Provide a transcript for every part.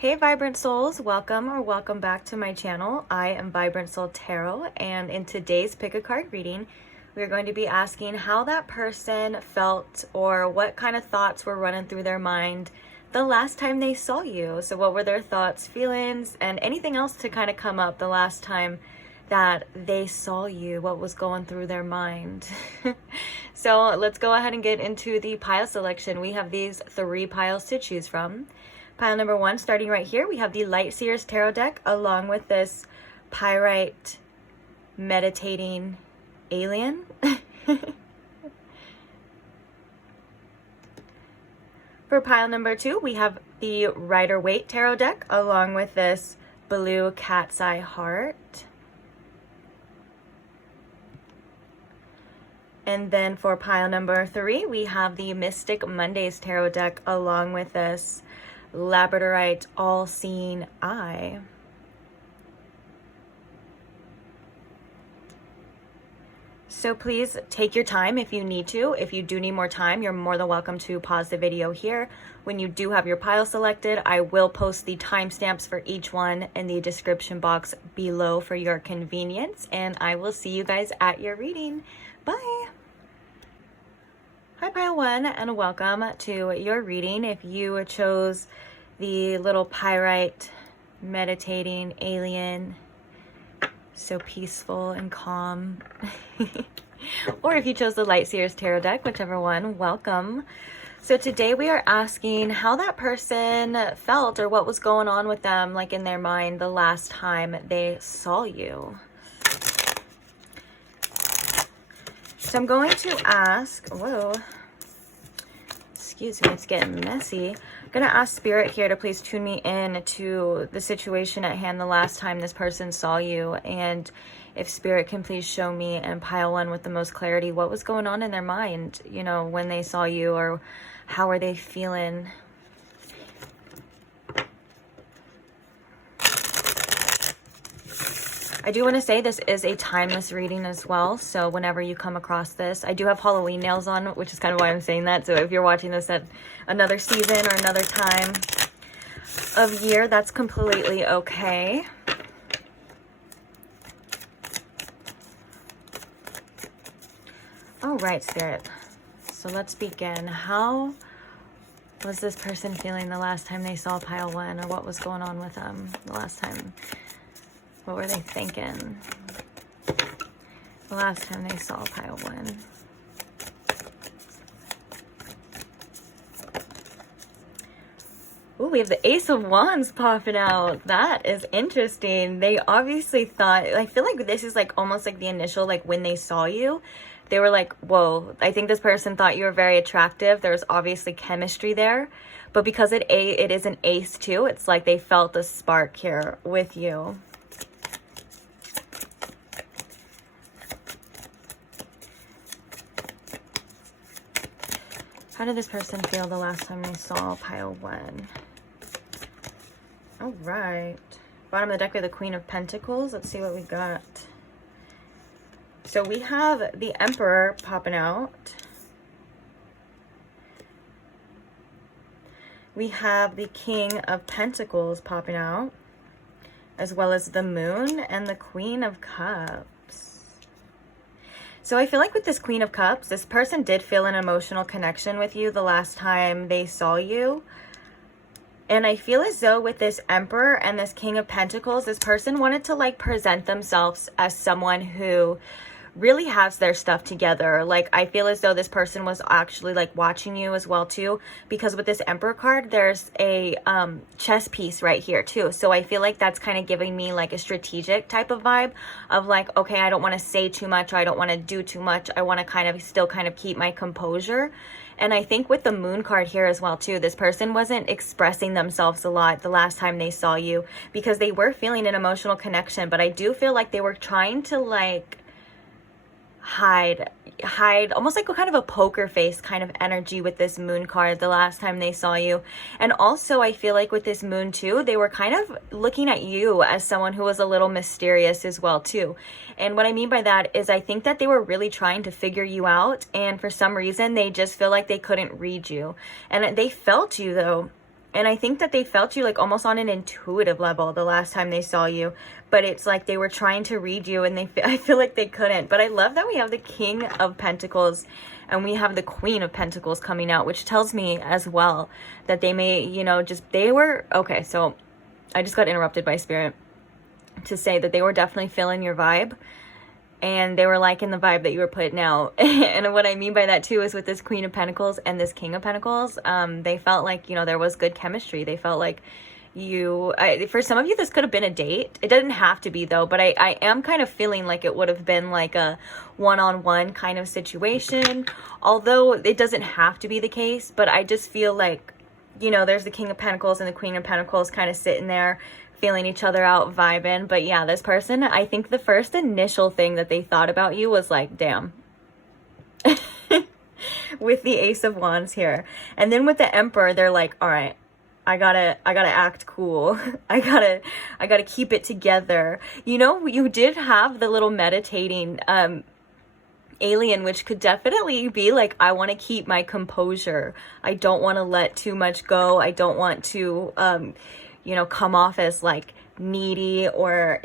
Hey Vibrant Souls, welcome back to my channel. I am Vibrant Soul Tarot, and in today's pick a card reading, we're going to be asking how that person felt or what kind of thoughts were running through their mind the last time they saw you. So what were their thoughts, feelings, and anything else to kind of come up the last time that they saw you, what was going through their mind. So let's go ahead and get into the pile selection. We have these 3 piles to choose from. Pile number 1, starting right here, we have the Light Seers Tarot deck along with this Pyrite Meditating Alien. For pile number 2, we have the Rider-Waite Tarot deck along with this Blue Cat's Eye Heart. And then for pile number 3, we have the Mystic Mondays Tarot deck along with this Labradorite All-Seeing Eye. So please take your time if you need to. If you do need more time, you're more than welcome to pause the video here. When you do have your pile selected, I will post the timestamps for each one in the description box below for your convenience. And I will see you guys at your reading. Bye! Hi pile 1 and welcome to your reading. If you chose the little Pyrite Meditating Alien, so peaceful and calm, or if you chose the Light Seers Tarot deck, whichever one, welcome. So today we are asking how that person felt or what was going on with them, like in their mind, the last time they saw you. So I'm going to ask, whoa, excuse me, it's getting messy. I'm going to ask Spirit here to please tune me in to the situation at hand the last time this person saw you. And if Spirit can please show me in pile 1 with the most clarity, what was going on in their mind, you know, when they saw you, or how are they feeling? I do want to say this is a timeless reading as well, so whenever you come across this, I do have Halloween nails on, which is kind of why I'm saying that. So if you're watching this at another season or another time of year, that's completely okay. All right, Spirit. So let's begin. How was this person feeling the last time they saw pile 1, or what was going on with them the last time? What were they thinking the last time they saw pile 1? Ooh, we have the Ace of Wands popping out. That is interesting. They obviously thought, I feel like this is like almost like the initial, like when they saw you, they were like, whoa, I think this person thought you were very attractive. There's obviously chemistry there. But because it is an ace too, it's like they felt a spark here with you. How did this person feel the last time they saw pile 1? All right. Bottom of the deck with the Queen of Pentacles. Let's see what we got. So we have the Emperor popping out. We have the King of Pentacles popping out, as well as the Moon and the Queen of Cups. So I feel like with this Queen of Cups, this person did feel an emotional connection with you the last time they saw you. And I feel as though with this Emperor and this King of Pentacles, this person wanted to like present themselves as someone who really has their stuff together. Like I feel as though this person was actually like watching you as well too, because with this Emperor card, there's a chess piece right here too. So I feel like that's kind of giving me like a strategic type of vibe of like, okay, I don't want to say too much, or I don't want to do too much. I want to kind of still kind of keep my composure. And I think with the Moon card here as well too, this person wasn't expressing themselves a lot the last time they saw you, because they were feeling an emotional connection, but I do feel like they were trying to like hide almost like a kind of a poker face kind of energy with this Moon card the last time they saw you. And also I feel like with this Moon too, they were kind of looking at you as someone who was a little mysterious as well too. And what I mean by that is I think that they were really trying to figure you out, and for some reason they just feel like they couldn't read you. And they felt you though And I think that they felt you like almost on an intuitive level the last time they saw you. But it's like they were trying to read you and I feel like they couldn't. But I love that we have the King of Pentacles and we have the Queen of Pentacles coming out, which tells me as well that they may, you know, okay, so I just got interrupted by Spirit to say that they were definitely feeling your vibe. And they were liking the vibe that you were putting out. And what I mean by that too is with this Queen of Pentacles and this King of Pentacles, they felt like, you know, there was good chemistry. They felt like for some of you, this could have been a date. It doesn't have to be though, but I am kind of feeling like it would have been like a one-on-one kind of situation. Although it doesn't have to be the case, but I just feel like, you know, there's the King of Pentacles and the Queen of Pentacles kind of sitting there, feeling each other out, vibing. But yeah, this person, I think the first initial thing that they thought about you was like, damn. With the Ace of Wands here. And then with the Emperor, they're like, all right, I gotta act cool. I gotta keep it together. You know, you did have the little meditating alien, which could definitely be like, I want to keep my composure. I don't want to let too much go. I don't want to, you know, come off as like needy or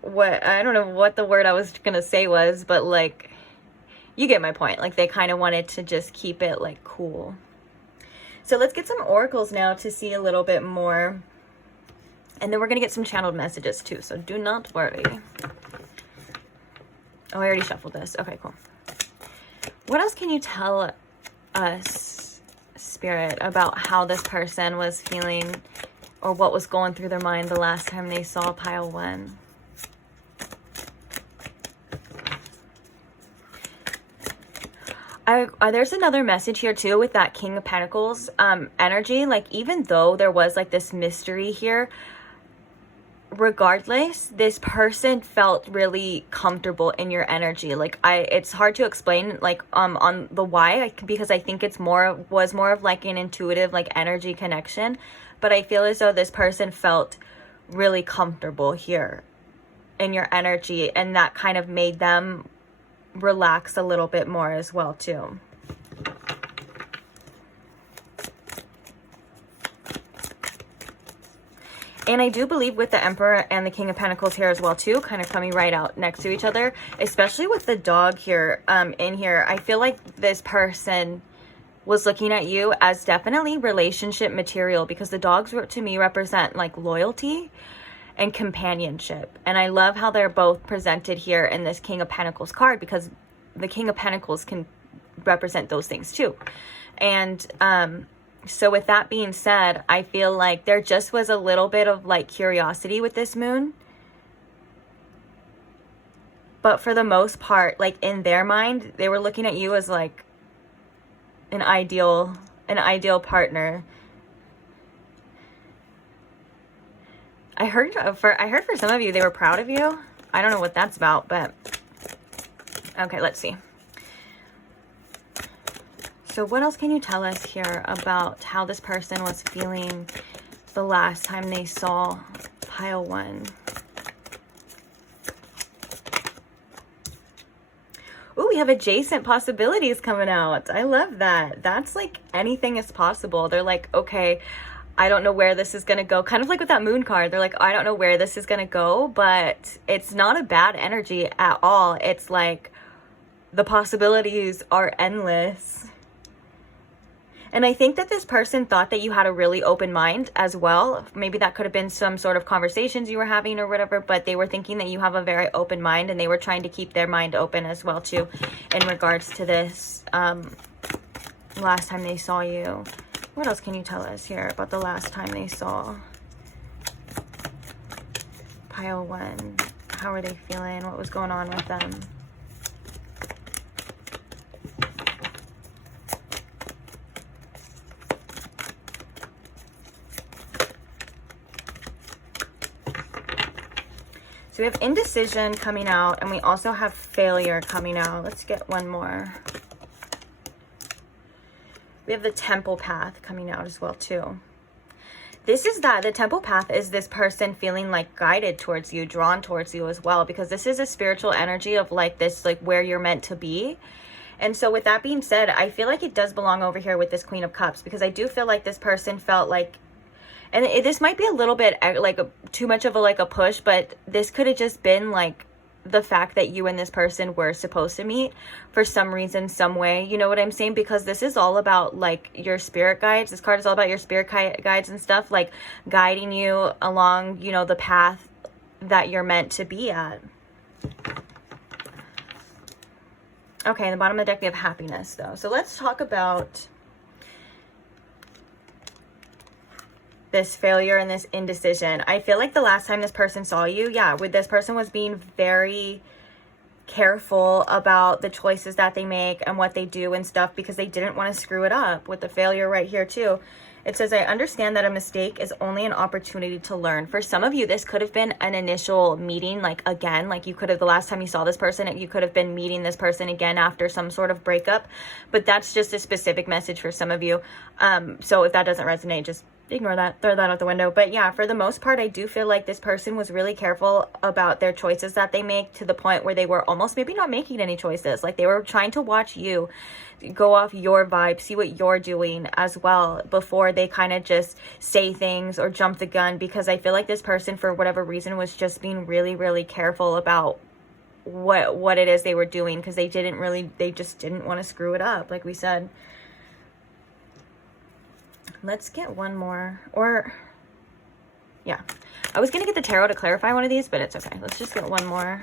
what, I don't know what the word I was gonna say was, but like, you get my point. Like they kind of wanted to just keep it like cool. So let's get some oracles now to see a little bit more. And then we're going to get some channeled messages too. So do not worry. Oh, I already shuffled this. Okay, cool. What else can you tell us, Spirit, about how this person was feeling or what was going through their mind the last time they saw pile 1? There's another message here too with that King of Pentacles energy. Like even though there was like this mystery here, regardless, this person felt really comfortable in your energy. Like it's hard to explain like on the why, because I think it's was more of like an intuitive like energy connection. But I feel as though this person felt really comfortable here in your energy, and that kind of made them relax a little bit more as well too. And I do believe with the Emperor and the King of Pentacles here as well too, kind of coming right out next to each other, especially with the dog here in here, I feel like this person was looking at you as definitely relationship material, because the dogs to me represent like loyalty and companionship. And I love how they're both presented here in this King of Pentacles card, because the King of Pentacles can represent those things too. And so with that being said, I feel like there just was a little bit of like curiosity with this moon. But for the most part, like in their mind, they were looking at you as like an ideal partner. I heard for some of you, they were proud of you. I don't know what that's about, but okay, let's see. So what else can you tell us here about how this person was feeling the last time they saw pile 1? Ooh, we have adjacent possibilities coming out. I love that. That's like anything is possible. They're like, okay, I don't know where this is going to go. Kind of like with that moon card. They're like, I don't know where this is going to go, but it's not a bad energy at all. It's like the possibilities are endless. And I think that this person thought that you had a really open mind as well. Maybe that could have been some sort of conversations you were having or whatever, but they were thinking that you have a very open mind, and they were trying to keep their mind open as well too in regards to this last time they saw you. What else can you tell us here about the last time they saw pile 1? How are they feeling? What was going on with them? So we have indecision coming out, and we also have failure coming out. Let's get one more. We have the temple path coming out as well too. This is the temple path is this person feeling like guided towards you, drawn towards you as well, because this is a spiritual energy of like this, like where you're meant to be. And so with that being said, I feel like it does belong over here with this Queen of Cups, because I do feel like this person felt like, and this might be a little bit like too much of a like a push, but this could have just been like the fact that you and this person were supposed to meet for some reason, some way, you know what I'm saying? Because this is all about like your spirit guides. This card is all about your spirit guides and stuff, like guiding you along, you know, the path that you're meant to be at. Okay, in the bottom of the deck we have happiness though. So let's talk about this failure and this indecision. I feel like the last time this person saw you, this person was being very careful about the choices that they make and what they do and stuff, because they didn't want to screw it up. With the failure right here too, it says, I understand that a mistake is only an opportunity to learn. For some of you, this could have been an initial meeting, like again, like you could have, the last time you saw this person, you could have been meeting this person again after some sort of breakup, but that's just a specific message for some of you. So if that doesn't resonate, just ignore that, throw that out the window. But yeah, for the most part, I do feel like this person was really careful about their choices that they make, to the point where they were almost maybe not making any choices. Like they were trying to watch you, go off your vibe, see what you're doing as well, before they kind of just say things or jump the gun. Because I feel like this person, for whatever reason, was just being really, really careful about what it is they were doing, because they just didn't want to screw it up, like we said. Let's get one more, or yeah, I was gonna get the tarot to clarify one of these, but it's okay. Let's just get one more.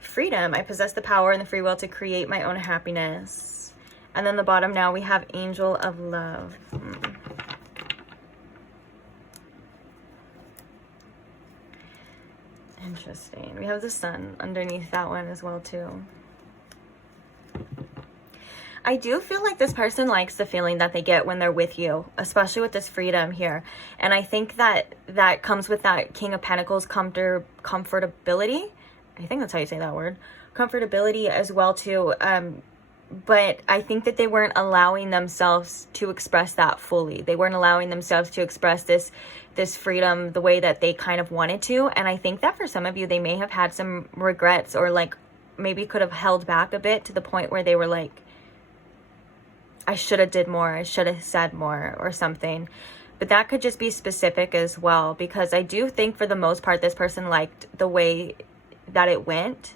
Freedom. I possess the power and the free will to create my own happiness. And then the bottom now we have Angel of Love. Interesting. We have the Sun underneath that one as well too. I do feel like this person likes the feeling that they get when they're with you, especially with this freedom here. And I think that that comes with that King of Pentacles comfortability. I think that's how you say that word. Comfortability as well too. But I think that they weren't allowing themselves to express that fully. They weren't allowing themselves to express this freedom the way that they kind of wanted to. And I think that for some of you, they may have had some regrets, or like maybe could have held back a bit, to the point where they were like, I should have did more, I should have said more or something. But that could just be specific as well, because I do think for the most part this person liked the way that it went.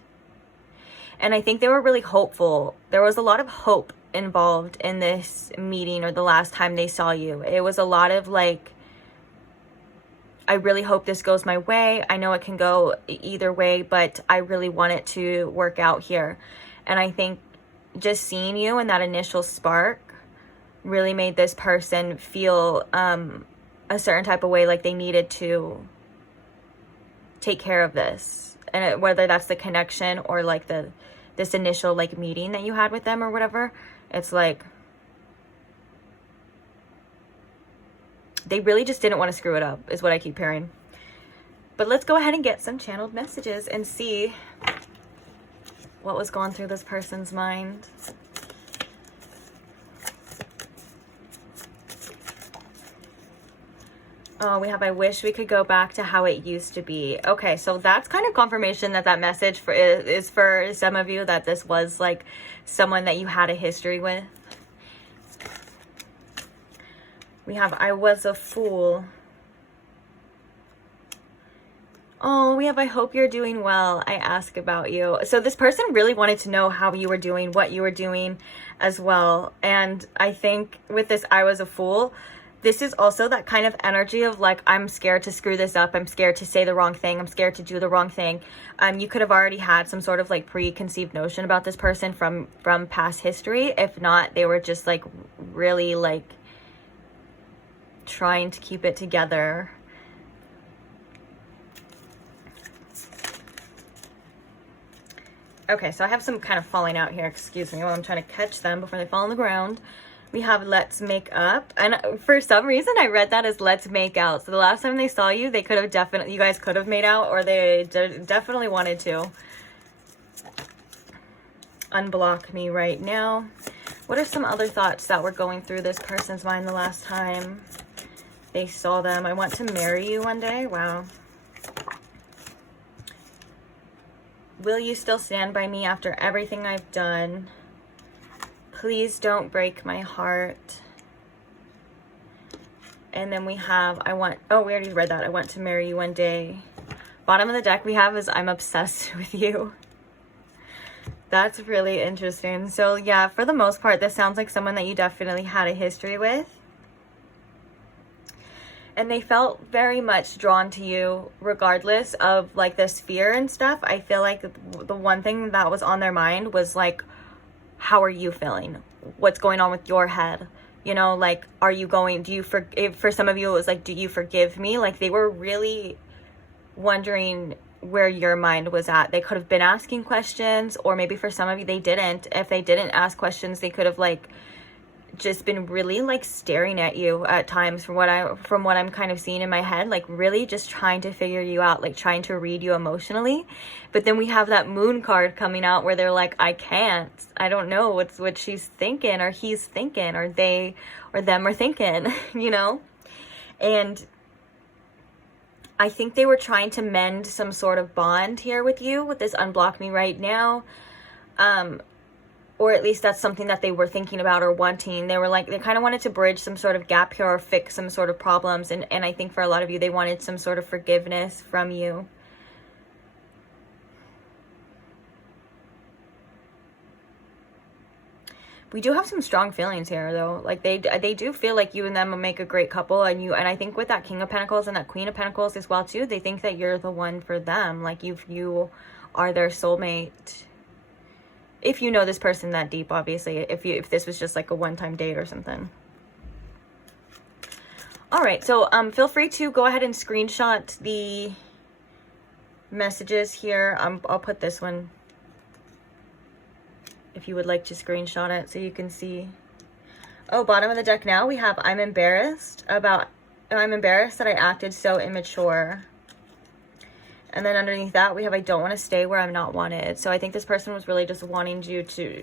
And I think they were really hopeful. There was a lot of hope involved in this meeting, or the last time they saw you. It was a lot of like, I really hope this goes my way. I know it can go either way, but I really want it to work out here. And I think just seeing you and that initial spark really made this person feel a certain type of way, like they needed to take care of this. And whether that's the connection or like this initial like meeting that you had with them or whatever, it's like they really just didn't want to screw it up, is what I keep hearing. But let's go ahead and get some channeled messages and see what was going through this person's mind. Oh, we have, I wish we could go back to how it used to be. Okay, so that's kind of confirmation that that message is for some of you, that this was like someone that you had a history with. We have, I was a fool. Oh, we have, I hope you're doing well. I ask about you. So this person really wanted to know how you were doing, what you were doing as well. And I think with this, I was a fool, this is also that kind of energy of like, I'm scared to screw this up. I'm scared to say the wrong thing. I'm scared to do the wrong thing. You could have already had some sort of like preconceived notion about this person from past history. If not, they were just like really like trying to keep it together. Okay, so I have some kind of falling out here. Excuse me while I'm trying to catch them before they fall on the ground. We have let's make up. And for some reason, I read that as let's make out. So the last time they saw you, they could have definitely, you guys could have made out, or they definitely wanted to. Unblock me right now. What are some other thoughts that were going through this person's mind the last time they saw them? I want to marry you one day. Wow. Will you still stand by me after everything I've done? Please don't break my heart. And then we have, we already read that. I want to marry you one day. Bottom of the deck we have is I'm obsessed with you. That's really interesting. So yeah, for the most part, this sounds like someone that you definitely had a history with. And they felt very much drawn to you regardless of like this fear and stuff. I feel like the one thing that was on their mind was like, how are you feeling? What's going on with your head? You know, like, are you going, for some of you, it was like, do you forgive me? Like, they were really wondering where your mind was at. They could have been asking questions, or maybe for some of you, they didn't. If they didn't ask questions, they could have, like, just been really, like, staring at you at times from what I'm kind of seeing in my head, like, really just trying to figure you out, like, trying to read you emotionally. But then we have that moon card coming out where they're like, I can't, I don't know what she's thinking, or he's thinking, or they or them are thinking, you know? And I think they were trying to mend some sort of bond here with you, with this unblock me right now. Or at least that's something that they were thinking about or wanting. They were like, they kind of wanted to bridge some sort of gap here or fix some sort of problems. And I think for a lot of you, they wanted some sort of forgiveness from you. We do have some strong feelings here, though. Like, they do feel like you and them will make a great couple. And I think with that King of Pentacles and that Queen of Pentacles as well, too, they think that you're the one for them. Like, you are their soulmate. If you know this person that deep, obviously. If this was just like a one-time date or something. All right, so feel free to go ahead and screenshot the messages here. I'll put this one if you would like to screenshot it so you can see. Oh, bottom of the deck now we have I'm embarrassed that I acted so immature. And then underneath that we have I don't want to stay where I'm not wanted. So I think this person was really just wanting you to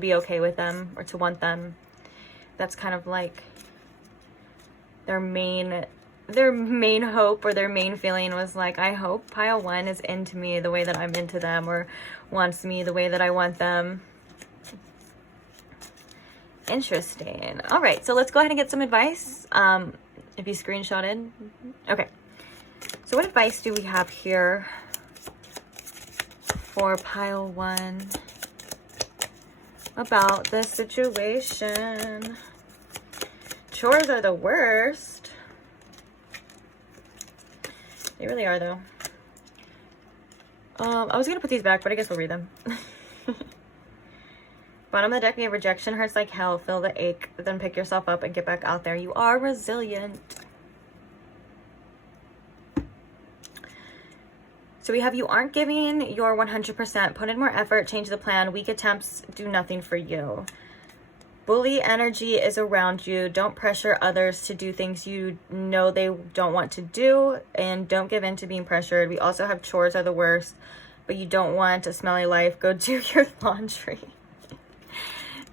be okay with them, or to want them. That's kind of like their main hope, or their main feeling was like, I hope pile one is into me the way that I'm into them, or wants me the way that I want them. Interesting. All right, so let's go ahead and get some advice. If you screenshotted. Okay. So what advice do we have here for pile one about this situation? Chores are the worst. They really are, though. I was going to put these back, but I guess we'll read them. Bottom of the deck, we have rejection hurts like hell. Feel the ache, then pick yourself up and get back out there. You are resilient. So we have you aren't giving your 100%. Put in more effort. Change the plan. Weak attempts do nothing for you. Bully energy is around you. Don't pressure others to do things you know they don't want to do. And don't give in to being pressured. We also have chores are the worst. But you don't want a smelly life. Go do your laundry.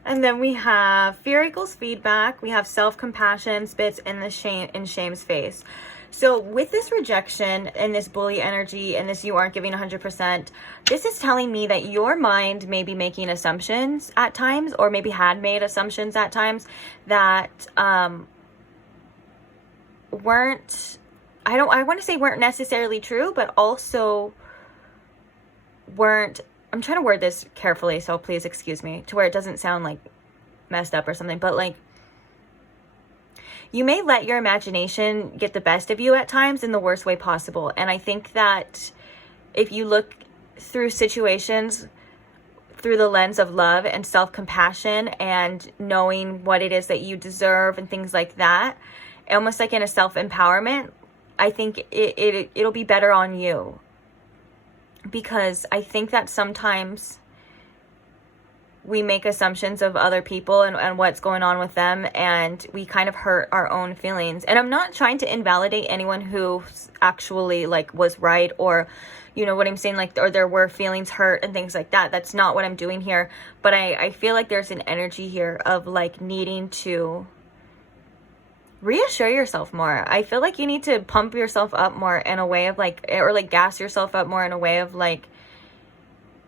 And then we have fear equals feedback. We have self-compassion spits in the shame's face. So with this rejection and this bully energy and this you aren't giving 100%, this is telling me that your mind may be making assumptions at times, or maybe had made assumptions at times that weren't, I want to say weren't necessarily true, but also weren't, I'm trying to word this carefully, so please excuse me, to where it doesn't sound like messed up or something, but like, you may let your imagination get the best of you at times in the worst way possible. And I think that if you look through situations through the lens of love and self-compassion and knowing what it is that you deserve and things like that, almost like in a self-empowerment, I think it'll be better on you. Because I think that sometimes we make assumptions of other people and what's going on with them, and we kind of hurt our own feelings. And I'm not trying to invalidate anyone who actually like was right, or you know what I'm saying, like, or there were feelings hurt and things like that. That's not what I'm doing here. But I feel like there's an energy here of like needing to reassure yourself more. I feel like you need to pump yourself up more in a way of like, or like gas yourself up more in a way of like,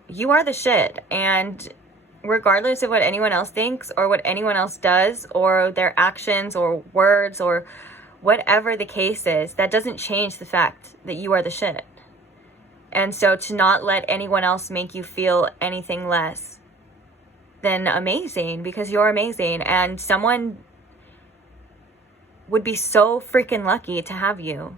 you are the shit. And regardless of what anyone else thinks or what anyone else does or their actions or words or whatever the case is, that doesn't change the fact that you are the shit. And so to not let anyone else make you feel anything less than amazing, because you're amazing, and someone would be so freaking lucky to have you.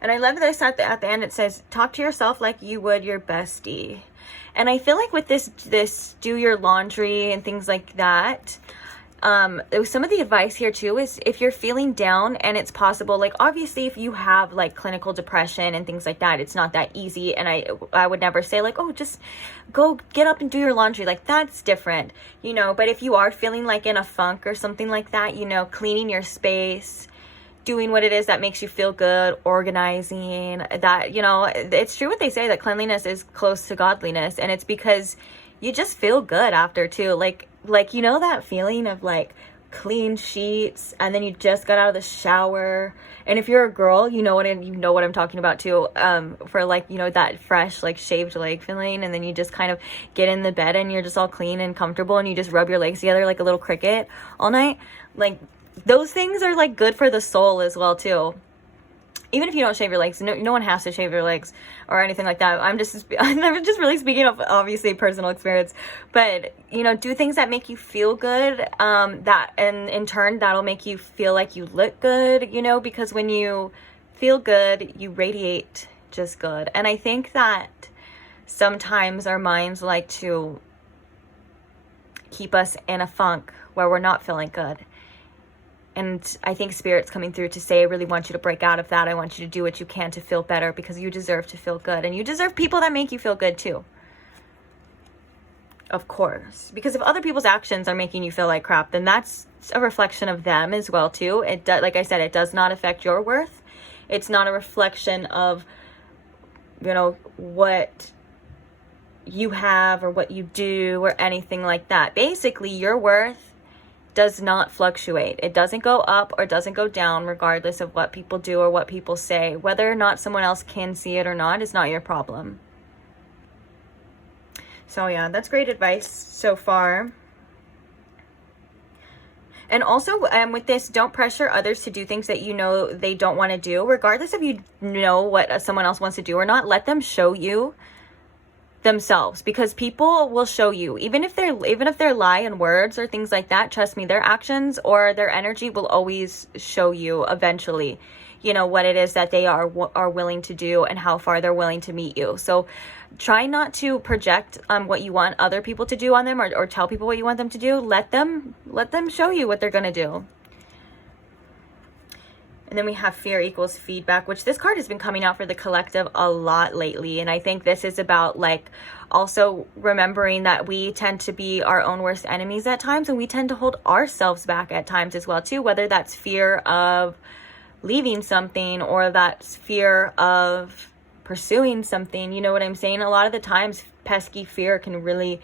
And I love this at the end. It says, talk to yourself like you would your bestie. And I feel like with this do your laundry and things like that, some of the advice here too is if you're feeling down and it's possible, like obviously if you have like clinical depression and things like that, it's not that easy. And I would never say like, oh, just go get up and do your laundry. Like that's different, you know. But if you are feeling like in a funk or something like that, you know, cleaning your space, doing what it is that makes you feel good, organizing, that, you know, it's true what they say, that cleanliness is close to godliness. And it's because you just feel good after too. Like, you know, that feeling of like clean sheets and then you just got out of the shower. And if you're a girl, you know what I'm talking about too, for like, you know, that fresh, like shaved leg feeling. And then you just kind of get in the bed and you're just all clean and comfortable and you just rub your legs together like a little cricket all night. Like, those things are like good for the soul as well too. Even if you don't shave your legs, no one has to shave your legs or anything like that. I'm just really speaking of obviously personal experience, but you know, do things that make you feel good. That, and in turn, that'll make you feel like you look good. You know, because when you feel good, you radiate just good. And I think that sometimes our minds like to keep us in a funk where we're not feeling good. And I think Spirit's coming through to say, I really want you to break out of that. I want you to do what you can to feel better, because you deserve to feel good. And you deserve people that make you feel good too. Of course. Because if other people's actions are making you feel like crap, then that's a reflection of them as well too. Like I said, it does not affect your worth. It's not a reflection of, you know, what you have or what you do or anything like that. Basically, your worth does not fluctuate. It doesn't go up or doesn't go down regardless of what people do or what people say. Whether or not someone else can see it or not is not your problem. So yeah, that's great advice so far. And also with this, don't pressure others to do things that you know they don't want to do. Regardless if you know what someone else wants to do or not, let them show you themselves, because people will show you, even if they're lying words or things like that. Trust me, their actions or their energy will always show you eventually, you know, what it is that they are willing to do and how far they're willing to meet you. So try not to project what you want other people to do on them, or tell people what you want them to do. Let them show you what they're gonna do. And then we have fear equals feedback, which this card has been coming out for the collective a lot lately. And I think this is about like also remembering that we tend to be our own worst enemies at times, and we tend to hold ourselves back at times as well too, whether that's fear of leaving something or that's fear of pursuing something. You know what I'm saying? A lot of the times pesky fear can really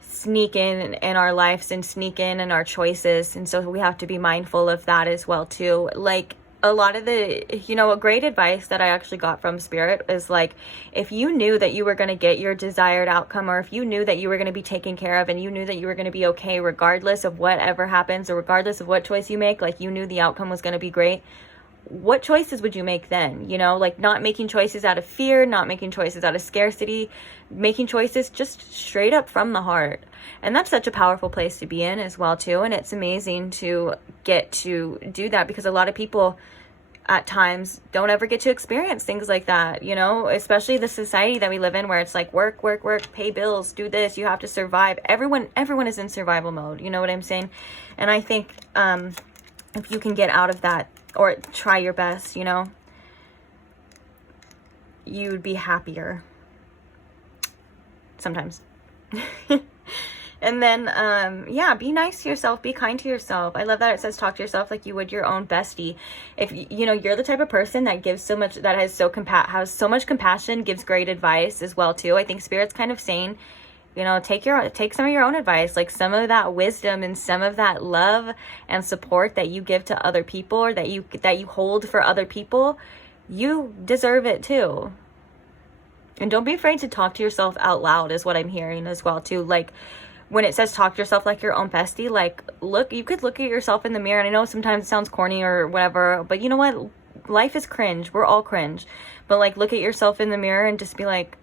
sneak in our lives and sneak in our choices, and so we have to be mindful of that as well too. Like a lot of the, you know, a great advice that I actually got from Spirit is like, if you knew that you were going to get your desired outcome, or if you knew that you were going to be taken care of and you knew that you were going to be okay regardless of whatever happens or regardless of what choice you make, like you knew the outcome was going to be great, what choices would you make then? You know, like not making choices out of fear, not making choices out of scarcity, making choices just straight up from the heart. And that's such a powerful place to be in as well too. And it's amazing to get to do that, because a lot of people at times don't ever get to experience things like that, you know, especially the society that we live in, where it's like work, pay bills, do this, you have to survive. Everyone is in survival mode. You know what I'm saying? And I think if you can get out of that, or try your best, you know, you'd be happier sometimes. And then, yeah, be nice to yourself, be kind to yourself. I love that it says talk to yourself like you would your own bestie. If, you know, you're the type of person that gives so much, that has so much compassion, gives great advice as well too. I think Spirit's kind of saying, You know, take some of your own advice, like some of that wisdom and some of that love and support that you give to other people, or that you hold for other people. You deserve it too. And don't be afraid to talk to yourself out loud is what I'm hearing as well too. Like when it says talk to yourself like your own bestie, like you could look at yourself in the mirror, and I know sometimes it sounds corny or whatever, but you know what? Life is cringe. We're all cringe. But like look at yourself in the mirror and just be like,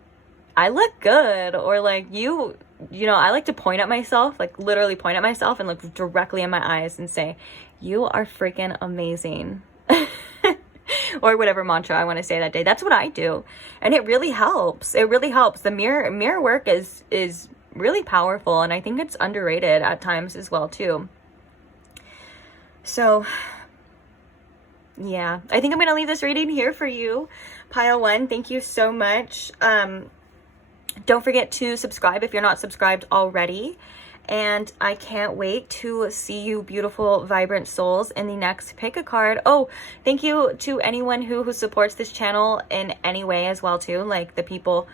I look good. Or like you know, I like to point at myself, like literally point at myself and look directly in my eyes and say, you are freaking amazing. Or whatever mantra I want to say that day. That's what I do. And it really helps. It really helps. The mirror work is really powerful, and I think it's underrated at times as well too. So yeah, I think I'm going to leave this reading here for you, Pile 1. Thank you so much. Don't forget to subscribe if you're not subscribed already. And I can't wait to see you beautiful, vibrant souls in the next pick a card. Oh, thank you to anyone who supports this channel in any way as well too. Like the people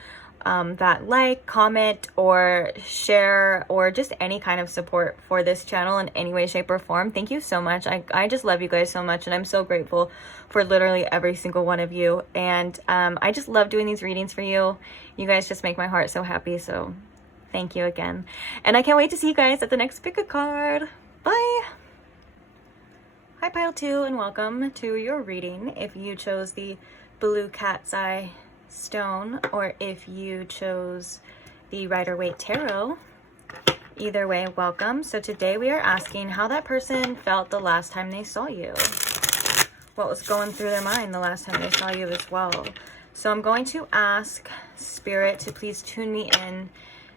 that like, comment, or share, or just any kind of support for this channel in any way, shape, or form. Thank you so much. I just love you guys so much, and I'm so grateful for literally every single one of you. And I just love doing these readings for you. You guys just make my heart so happy. So thank you again. And I can't wait to see you guys at the next pick a card. Bye. Hi, Pile 2, and welcome to your reading. If you chose the blue cat's eye stone, or if you chose the Rider-Waite Tarot, either way, welcome. So today we are asking how that person felt the last time they saw you. What was going through their mind the last time they saw you as well. So I'm going to ask Spirit to please tune me in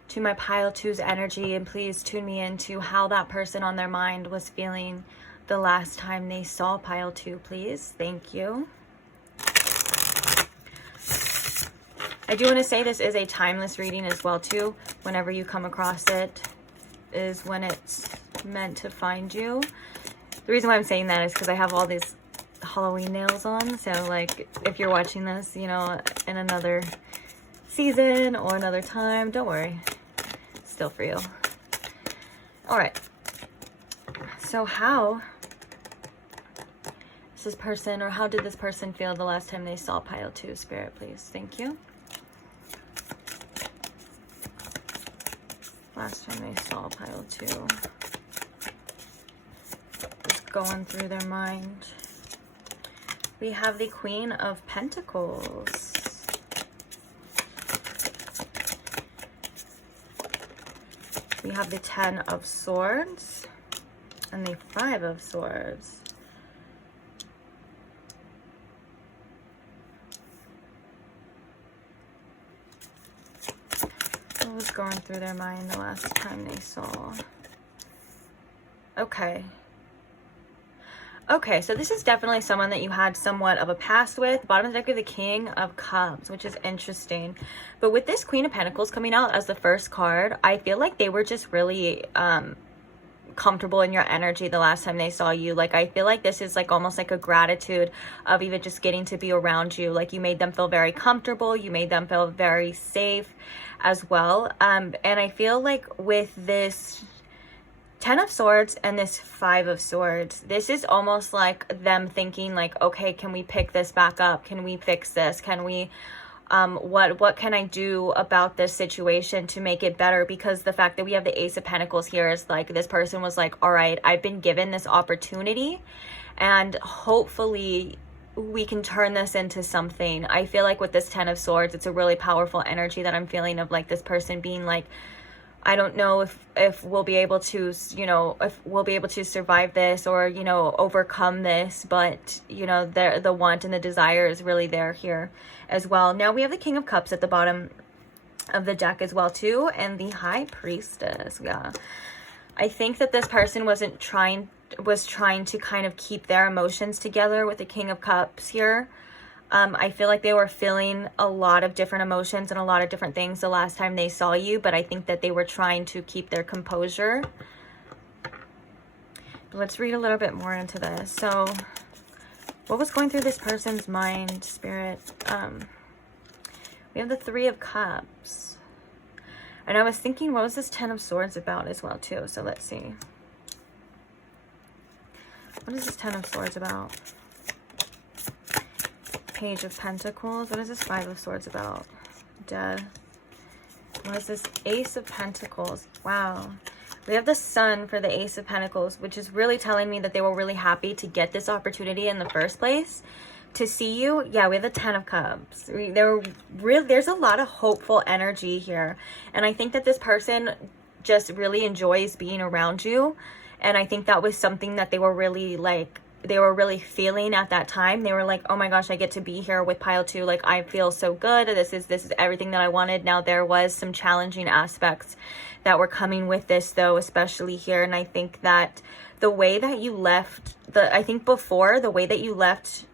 to my Pile 2's energy, and please tune me into how that person on their mind was feeling the last time they saw Pile 2, please. Thank you. I do want to say this is a timeless reading as well too. Whenever you come across it is when it's meant to find you. The reason why I'm saying that is because I have all these Halloween nails on. So like if you're watching this, you know, in another season or another time, don't worry. Still for you. All right. So how is this person, or how did this person feel the last time they saw Pile 2, Spirit, please? Thank you. Last time they saw Pile 2. Just going through their mind. We have the Queen of Pentacles. We have the 10 of Swords and the 5 of Swords. What was going through their mind the last time they saw? Okay, so this is definitely someone that you had somewhat of a past with. Bottom of the deck of the King of Cups, which is interesting. But with this Queen of Pentacles coming out as the first card, I feel like they were just really comfortable in your energy the last time they saw you. Like I feel like this is like almost like a gratitude of even just getting to be around you. Like you made them feel very comfortable. You made them feel very safe as well. And I feel like with this 10 of Swords and this 5 of Swords, this is almost like them thinking like, okay, can we pick this back up? Can we fix this? Can we, what can I do about this situation to make it better? Because the fact that we have the Ace of Pentacles here is like, this person was like, all right, I've been given this opportunity and hopefully we can turn this into something. I feel like with this 10 of Swords, it's a really powerful energy that I'm feeling of like this person being like, I don't know if we'll be able to, you know, if we'll be able to survive this or, you know, overcome this, but, you know, the want and the desire is really there here as well. Now we have the King of Cups at the bottom of the deck as well too, and the High Priestess. Yeah, I think that this person was trying to kind of keep their emotions together with the King of Cups here. I feel like they were feeling a lot of different emotions and a lot of different things the last time they saw you, but I think that they were trying to keep their composure. But let's read a little bit more into this. So what was going through this person's mind, Spirit? We have the 3 of Cups. And I was thinking, what was this Ten of Swords about as well too? So let's see. What is this Ten of Swords about? Page of Pentacles. What is this Five of Swords about? Death. What is this Ace of Pentacles? Wow. We have the Sun for the Ace of Pentacles, which is really telling me that they were really happy to get this opportunity in the first place. To see you, yeah, we have the Ten of Cups. There's a lot of hopeful energy here. And I think that this person just really enjoys being around you. And I think that was something that they were really feeling at that time. They were like, oh my gosh, I get to be here with pile 2. Like, I feel so good. This is everything that I wanted. Now, there was some challenging aspects that were coming with this though, especially here. And I think that the way that you left, the way that you left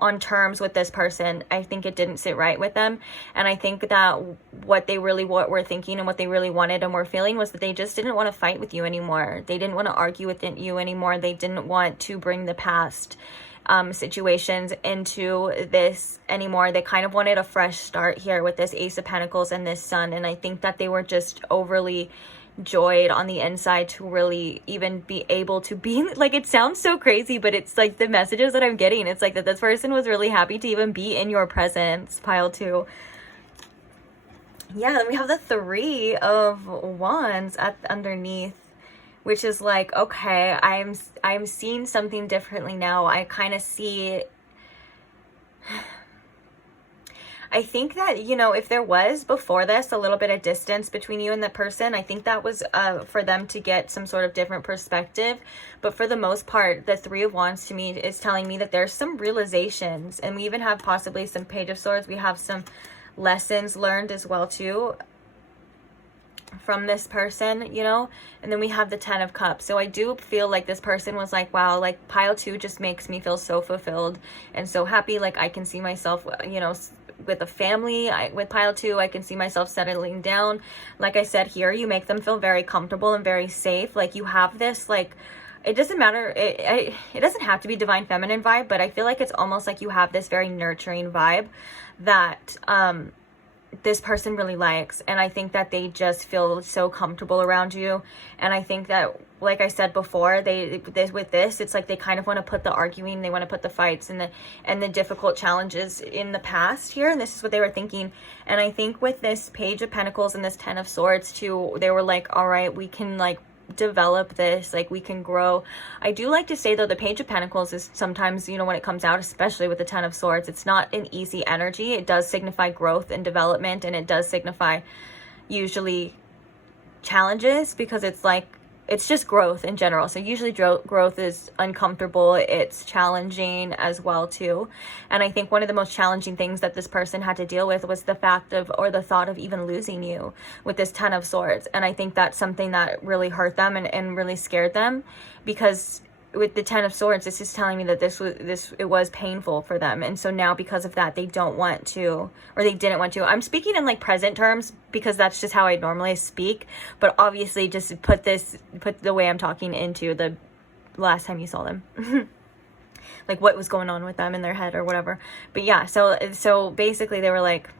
on terms with this person, I think it didn't sit right with them. And I think that what they really were thinking and what they really wanted and were feeling was that they just didn't want to fight with you anymore. They didn't want to argue with you anymore. They didn't want to bring the past situations into this anymore. They kind of wanted a fresh start here with this Ace of Pentacles and this Sun. And I think that they were just overly joyed on the inside to really even be able to be like, it sounds so crazy, but it's like the messages that I'm getting, it's like that this person was really happy to even be in your presence, pile 2. Yeah, then we have the Three of Wands underneath, which is like, okay, I'm seeing something differently now. I kind of see, I think that, you know, if there was before this a little bit of distance between you and the person, I think that was for them to get some sort of different perspective. But for the most part, the Three of Wands to me is telling me that there's some realizations, and we even have possibly some Page of Swords. We have some lessons learned as well too from this person, you know. And then we have the Ten of Cups. So I do feel like this person was like, wow, like pile 2 just makes me feel so fulfilled and so happy. Like, I can see myself, you know, with a family. With pile 2, I can see myself settling down. Like I said here, you make them feel very comfortable and very safe. Like, you have this, like, it doesn't matter, it doesn't have to be divine feminine vibe, but I feel like it's almost like you have this very nurturing vibe that this person really likes. And I think that they just feel so comfortable around you. And I think that, like I said before, it's like they kind of want to put the arguing, they want to put the fights and the difficult challenges in the past here, and this is what they were thinking. And I think with this Page of Pentacles and this Ten of Swords too, they were like, all right, we can like develop this, like we can grow. I do like to say though, the Page of Pentacles is sometimes, you know, when it comes out, especially with the Ten of Swords, it's not an easy energy. It does signify growth and development, and it does signify usually challenges, because it's like, it's just growth in general. So usually growth is uncomfortable, it's challenging as well too. And I think one of the most challenging things that this person had to deal with was the fact of, or the thought of even losing you with this Ten of Swords. And I think that's something that really hurt them and really scared them, because with the Ten of Swords, this is telling me that it was painful for them. And so now, because of that, they don't want to, or they didn't want to. I'm speaking in like present terms because that's just how I normally speak, but obviously just put the way I'm talking into the last time you saw them. Like what was going on with them in their head or whatever. But yeah, so basically they were like,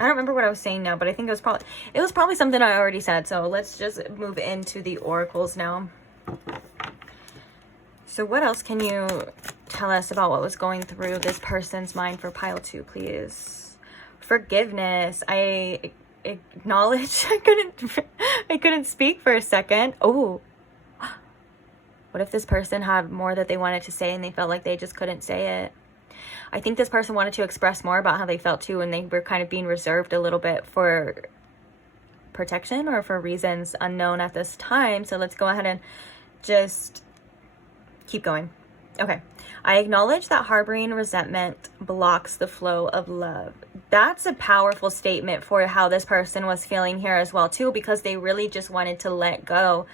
I don't remember what I was saying now, but I think it was probably something I already said. So let's just move into the oracles now. So what else can you tell us about what was going through this person's mind for pile 2, please? Forgiveness. I acknowledge I couldn't speak for a second. Oh, what if this person had more that they wanted to say and they felt like they just couldn't say it? I think this person wanted to express more about how they felt too, and they were kind of being reserved a little bit for protection or for reasons unknown at this time. So let's go ahead and just keep going. Okay. I acknowledge that harboring resentment blocks the flow of love. That's a powerful statement for how this person was feeling here as well too, because they really just wanted to let go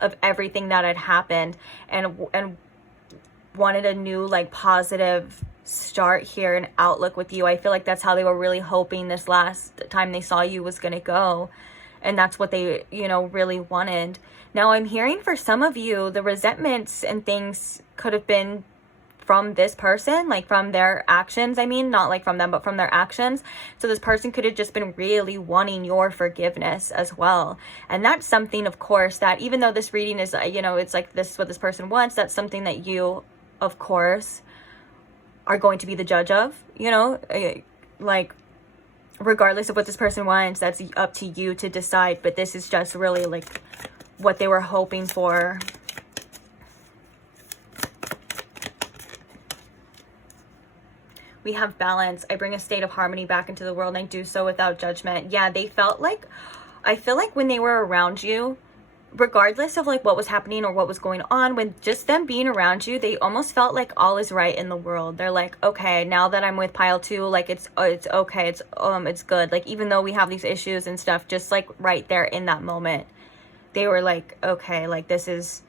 of everything that had happened and wanted a new, like, positive start here and outlook with you. I feel like that's how they were really hoping this last time they saw you was going to go. And that's what they, you know, really wanted. Now I'm hearing for some of you, the resentments and things could have been from this person, like from their actions. I mean, not like from them, but from their actions. So this person could have just been really wanting your forgiveness as well. And that's something, of course, that even though this reading is, you know, it's like this is what this person wants, that's something that you, of course, are going to be the judge of, you know, like regardless of what this person wants, that's up to you to decide. But this is just really like what they were hoping for. We have balance. I bring a state of harmony back into the world and I do so without judgment. Yeah, they felt like, I feel like when they were around you, regardless of like what was happening or what was going on, when just them being around you, they almost felt like all is right in the world. They're like, okay, now that I'm with pile 2, like it's okay, it's good. Like even though we have these issues and stuff, just like right there in that moment, they were like, okay, like this is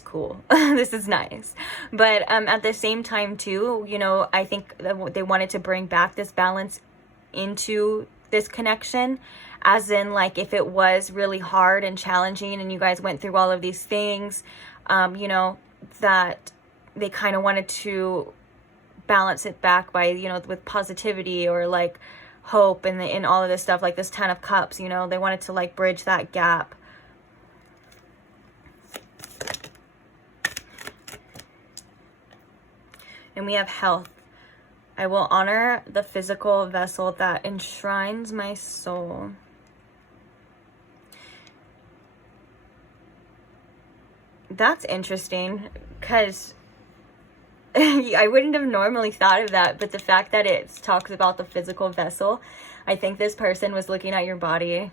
cool. This is nice. But at the same time too, you know, I think that they wanted to bring back this balance into this connection, as in like if it was really hard and challenging and you guys went through all of these things, you know, that they kind of wanted to balance it back by, you know, with positivity or like hope and all of this stuff, like this 10 of Cups, you know, they wanted to like bridge that gap. And we have health. I will honor the physical vessel that enshrines my soul. That's interesting, because I wouldn't have normally thought of that, but the fact that it talks about the physical vessel, I think this person was looking at your body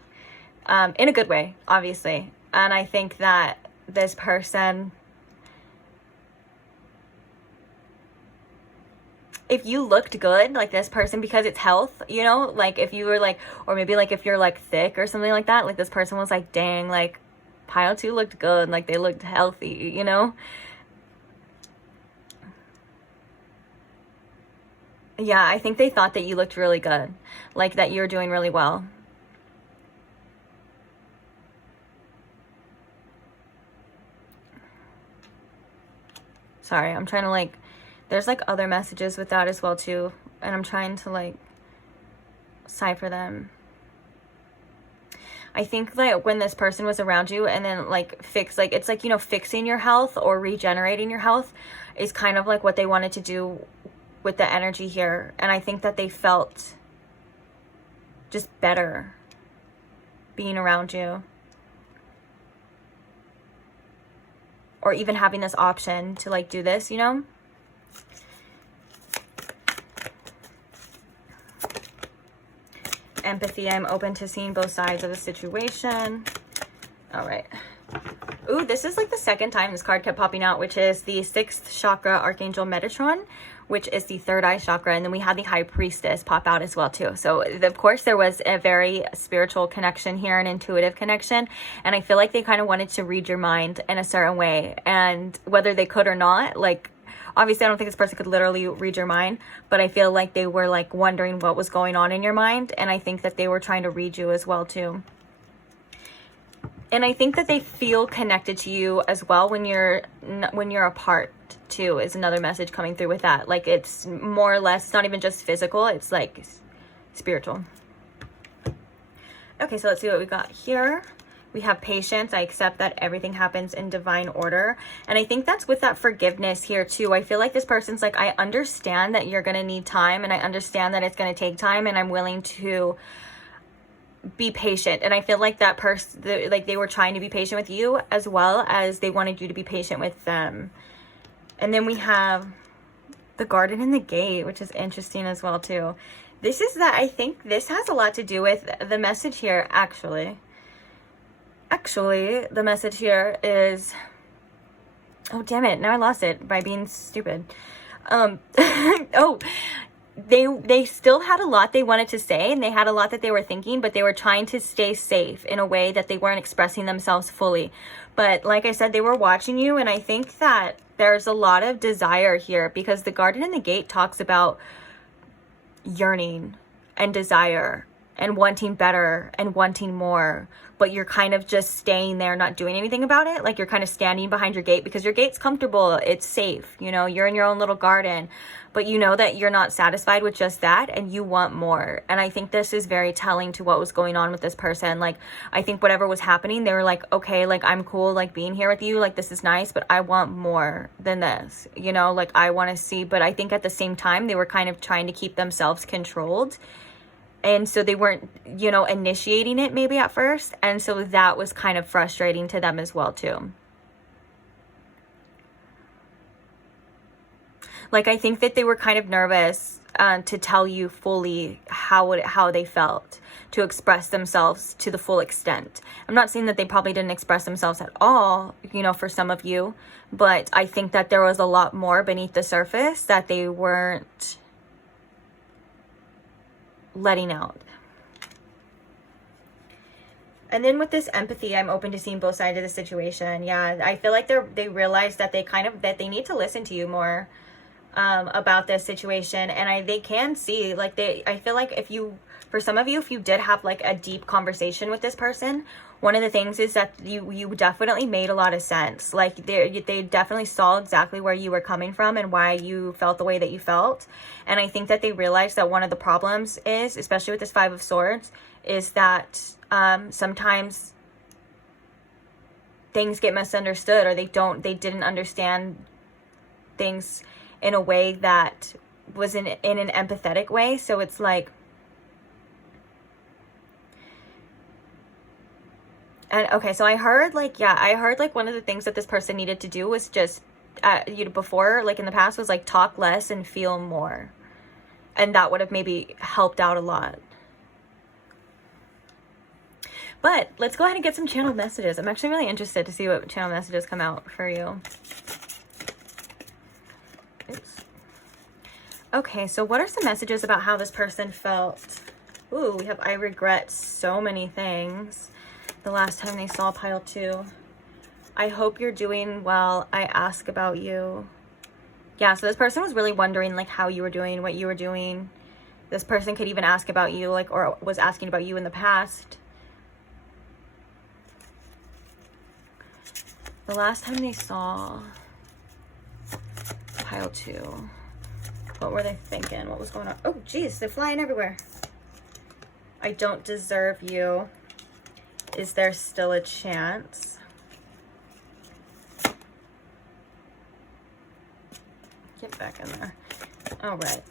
in a good way, obviously. And I think that this person, if you looked good, like this person, because it's health, you know, like if you were like, or maybe like if you're like thick or something like that, like this person was like, dang, like pile 2 looked good, like they looked healthy, you know. Yeah, I think they thought that you looked really good, like that you're doing really well. Sorry, I'm trying to like, there's like other messages with that as well too, and I'm trying to like cipher them. I think like when this person was around you and then like it's like, you know, fixing your health or regenerating your health is kind of like what they wanted to do with the energy here. And I think that they felt just better being around you, or even having this option to like do this, you know. Empathy. I'm open to seeing both sides of the situation. All right. Ooh, this is like the second time this card kept popping out, which is the 6th chakra Archangel Metatron, which is the 3rd eye chakra. And then we had the High Priestess pop out as well too. So of course there was a very spiritual connection here, an intuitive connection. And I feel like they kind of wanted to read your mind in a certain way. And whether they could or not, like, obviously I don't think this person could literally read your mind, but I feel like they were like wondering what was going on in your mind. And I think that they were trying to read you as well too. And I think that they feel connected to you as well when you're apart too, is another message coming through with that. Like it's more or less, it's not even just physical, it's like spiritual. Okay, so let's see what we got here. We have patience. I accept that everything happens in divine order. And I think that's with that forgiveness here too. I feel like this person's like, I understand that you're going to need time, and I understand that it's going to take time, and I'm willing to be patient. And I feel like that person, like they were trying to be patient with you as well as they wanted you to be patient with them. And then we have the Garden and the Gate, which is interesting as well too. This is that, I think this has a lot to do with the message here, actually. Actually, the message here is, oh damn it, now I lost it by being stupid. Oh, they still had a lot they wanted to say, and they had a lot that they were thinking, but they were trying to stay safe in a way that they weren't expressing themselves fully. But like I said, they were watching you, and I think that there's a lot of desire here, because the Garden and the Gate talks about yearning and desire and wanting better and wanting more, but you're kind of just staying there, not doing anything about it. Like you're kind of standing behind your gate because your gate's comfortable, it's safe, you know, you're in your own little garden, but you know that you're not satisfied with just that and you want more. And I think this is very telling to what was going on with this person. Like, I think whatever was happening, they were like, okay, like I'm cool, like being here with you, like this is nice, but I want more than this, you know, like I want to see. But I think at the same time, they were kind of trying to keep themselves controlled. And so they weren't, you know, initiating it maybe at first. And so that was kind of frustrating to them as well too. Like, I think that they were kind of nervous to tell you fully how they felt, to express themselves to the full extent. I'm not saying that they probably didn't express themselves at all, you know, for some of you, but I think that there was a lot more beneath the surface that they weren't letting out. And then with this empathy, I'm open to seeing both sides of the situation. Yeah, I feel like they realize that that they need to listen to you more about this situation. And they can see, like, I feel like for some of you, if you did have like a deep conversation with this person, one of the things is that you definitely made a lot of sense. Like they definitely saw exactly where you were coming from and why you felt the way that you felt. And I think that they realized that one of the problems is, especially with this Five of Swords, is that sometimes things get misunderstood, or they didn't understand things in a way that was in an empathetic way. So it's like, and okay, so I heard like one of the things that this person needed to do was just before, like in the past, was like talk less and feel more, and that would have maybe helped out a lot. But let's go ahead and get some channeled messages. I'm actually really interested to see what channel messages come out for you. Oops. Okay, so what are some messages about how this person felt? Ooh, we have I regret so many things. The last time they saw pile 2. I hope you're doing well. I ask about you. Yeah, so this person was really wondering like how you were doing, what you were doing. This person could even ask about you, like, or was asking about you in the past. The last time they saw pile 2, what were they thinking? What was going on? Oh, geez, they're flying everywhere. I don't deserve you. Is there still a chance? Get back in there. All right.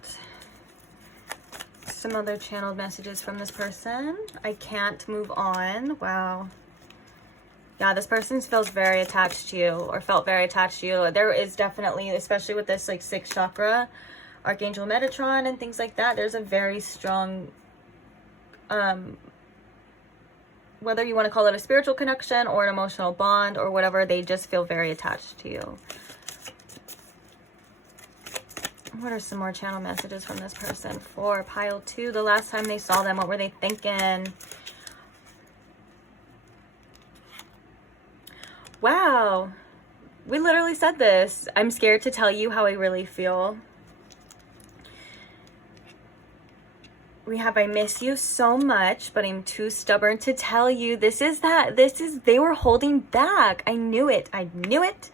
Some other channeled messages from this person. I can't move on. Wow. Yeah, this person feels very attached to you, or felt very attached to you. There is definitely, especially with this like 6th chakra, Archangel Metatron and things like that, there's a very strong, whether you want to call it a spiritual connection or an emotional bond or whatever, they just feel very attached to you. What are some more channel messages from this person for pile 2? The last time they saw them, what were they thinking? Wow. We literally said this. I'm scared to tell you how I really feel. We have, I miss you so much, but I'm too stubborn to tell you. They were holding back. I knew it. I knew it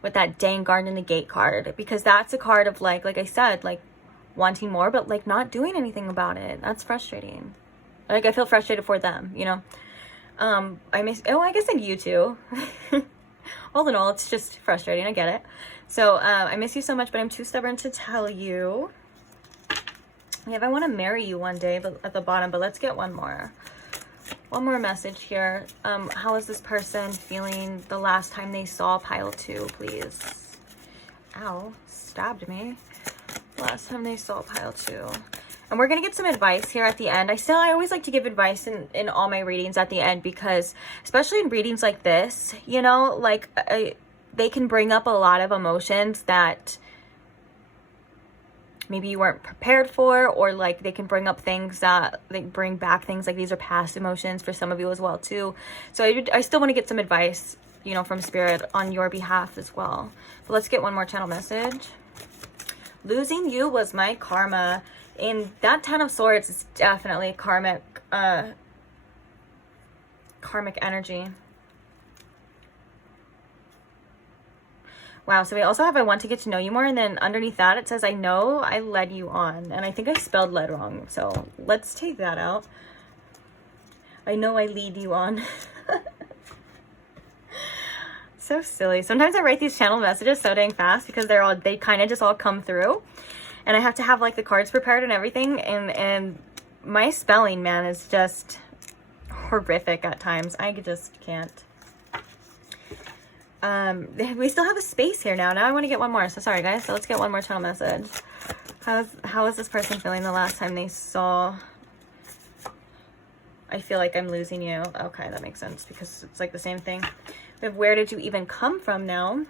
with that dang guard in the gate card, because that's a card of like I said, like wanting more, but like not doing anything about it. That's frustrating. Like I feel frustrated for them, you know? I guess like you too. All in all, it's just frustrating. I get it. So, I miss you so much, but I'm too stubborn to tell you. Yeah, I want to marry you one day, but at the bottom, but let's get one more message here. How is this person feeling the last time they saw pile 2, please? Ow, stabbed me. Last time they saw pile 2. And we're going to get some advice here at the end. I always like to give advice in all my readings at the end, because especially in readings like this, you know, like they can bring up a lot of emotions that maybe you weren't prepared for, or like they can bring up things that they bring back things like these are past emotions for some of you as well too. So I still want to get some advice, you know, from spirit on your behalf as well. But let's get one more channel message. Losing you was my karma. And that 10 of Swords is definitely karmic energy. Wow, so we also have I want to get to know you more, and then underneath that it says I know I led you on, and I think I spelled led wrong, so let's take that out. I know I lead you on. So silly. Sometimes I write these channel messages so dang fast because they kind of just all come through, and I have to have like the cards prepared and everything, and my spelling, man, is just horrific at times. I just can't. We still have a space here now. Now I want to get one more. So sorry, guys. So let's get one more channel message. How is this person feeling the last time they saw? I feel like I'm losing you. Okay, that makes sense because it's like the same thing. We have where did you even come from now?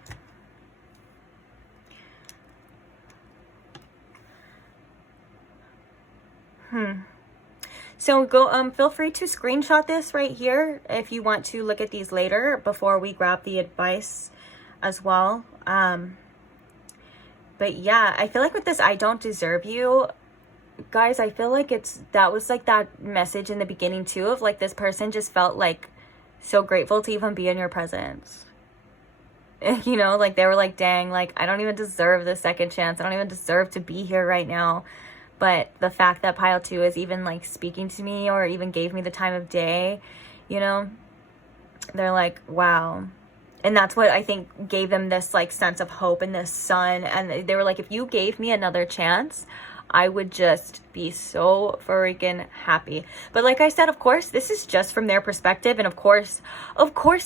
So go, feel free to screenshot this right here if you want to look at these later before we grab the advice as well. But yeah, I feel like with this, I don't deserve you. Guys, I feel like that was like that message in the beginning too of like this person just felt like so grateful to even be in your presence. You know, like they were like, dang, like I don't even deserve the second chance. I don't even deserve to be here right now. But the fact that pile 2 is even like speaking to me or even gave me the time of day, you know, they're like, wow. And that's what I think gave them this like sense of hope and this sun. And they were like, if you gave me another chance, I would just be so freaking happy. But like I said, of course, this is just from their perspective. And of course,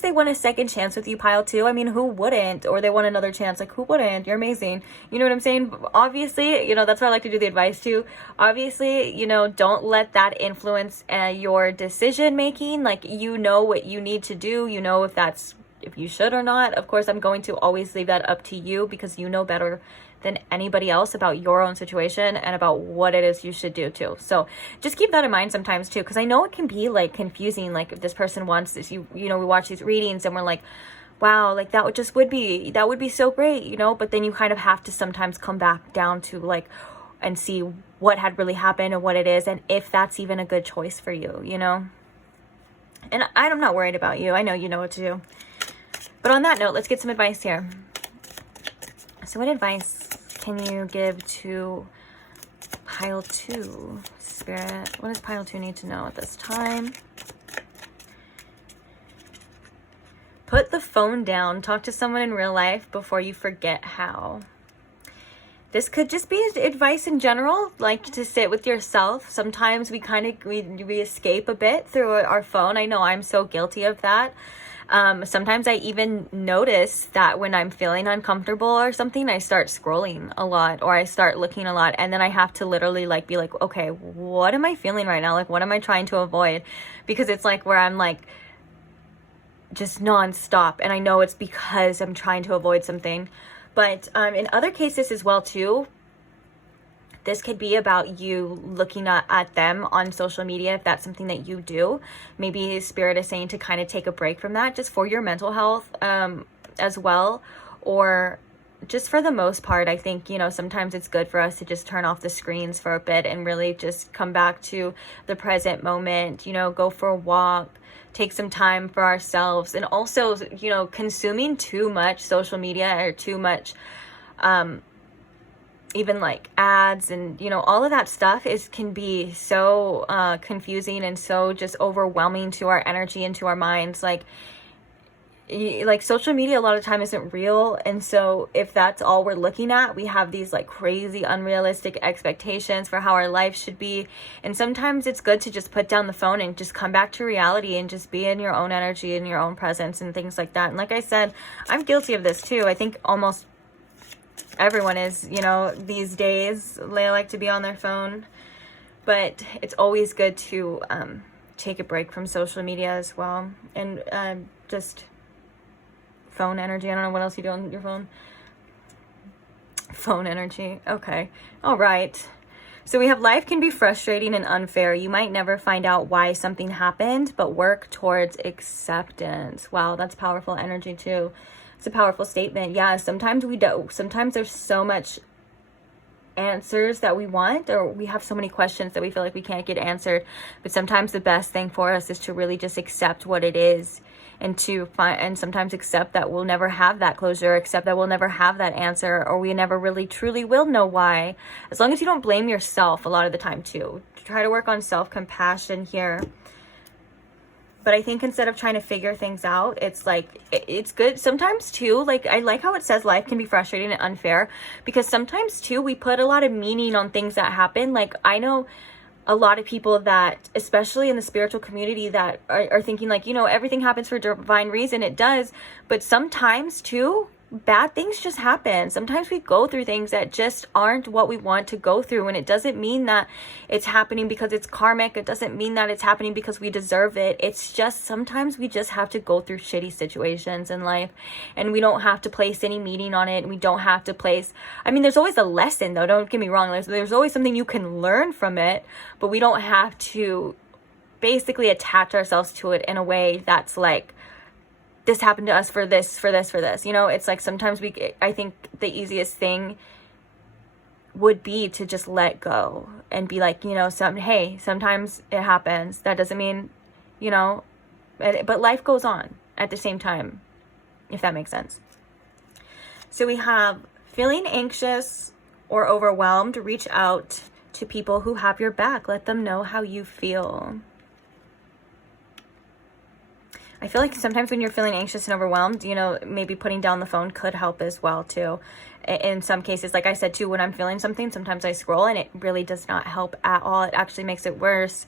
they want a second chance with you, pile 2. I mean, who wouldn't? Or they want another chance. Like, who wouldn't? You're amazing. You know what I'm saying? Obviously, you know, that's what I like to do the advice to. Obviously, you know, don't let that influence your decision making. Like, you know what you need to do. You know if you should or not. Of course, I'm going to always leave that up to you because you know better than anybody else about your own situation and about what it is you should do too. So just keep that in mind sometimes too, because I know it can be like confusing. Like if this person wants this, you know, we watch these readings and we're like, wow, like that would be so great, you know, but then you kind of have to sometimes come back down to like and see what had really happened and what it is and if that's even a good choice for you, you know. And I'm not worried about you. I know you know what to do. But on that note, let's get some advice here. So what advice can you give to pile 2, Spirit? What does pile 2 need to know at this time? Put the phone down. Talk to someone in real life before you forget how. This could just be advice in general, like to sit with yourself. Sometimes we escape a bit through our phone. I know I'm so guilty of that. Sometimes I even notice that when I'm feeling uncomfortable or something, I start scrolling a lot or I start looking a lot. And then I have to literally like be like, okay, what am I feeling right now? Like, what am I trying to avoid? Because it's like where I'm like just nonstop. And I know it's because I'm trying to avoid something. But in other cases as well too, this could be about you looking at them on social media if that's something that you do. Maybe Spirit is saying to kind of take a break from that just for your mental health as well. Or just for the most part, I think, you know, sometimes it's good for us to just turn off the screens for a bit and really just come back to the present moment, you know, go for a walk, take some time for ourselves. And also, you know, consuming too much social media or too much even like ads and, you know, all of that stuff can be so confusing and so just overwhelming to our energy and to our minds. Like social media a lot of time isn't real. And so if that's all we're looking at, we have these like crazy unrealistic expectations for how our life should be. And sometimes it's good to just put down the phone and just come back to reality and just be in your own energy and your own presence and things like that. And like I said, I'm guilty of this too. I think almost everyone is, you know, these days they like to be on their phone, but it's always good to take a break from social media as well. And just phone energy. I don't know what else you do on your phone. Phone energy. Okay. All right. So we have life can be frustrating and unfair. You might never find out why something happened, but work towards acceptance. Wow, that's powerful energy too. It's a powerful statement. Yeah, sometimes we do. Sometimes there's so much answers that we want, or we have so many questions that we feel like we can't get answered. But sometimes the best thing for us is to really just accept what it is, and to find, and sometimes accept that we'll never have that closure, accept that we'll never have that answer, or we never really truly will know why, as long as you don't blame yourself a lot of the time too. Try to work on self-compassion here. But I think instead of trying to figure things out, it's like, it's good sometimes too. Like, I like how it says life can be frustrating and unfair, because sometimes too, we put a lot of meaning on things that happen. Like, I know a lot of people that, especially in the spiritual community, that are thinking like, you know, everything happens for divine reason. It does. But sometimes too, bad things just happen. Sometimes we go through things that just aren't what we want to go through, and it doesn't mean that it's happening because it's karmic. It doesn't mean that it's happening because we deserve it. It's just sometimes we just have to go through shitty situations in life, and we don't have to place any meaning on it. We don't have to place, I mean, there's always a lesson though, don't get me wrong, there's always something you can learn from it, but we don't have to basically attach ourselves to it in a way that's like, this happened to us for this, you know. It's like sometimes I think the easiest thing would be to just let go and be like, you know, hey, sometimes it happens. That doesn't mean, you know, but life goes on at the same time, if that makes sense. So we have feeling anxious or overwhelmed. Reach out to people who have your back. Let them know how you feel. I feel like sometimes when you're feeling anxious and overwhelmed, you know, maybe putting down the phone could help as well too. In some cases, like I said too, when I'm feeling something, sometimes I scroll and it really does not help at all. It actually makes it worse.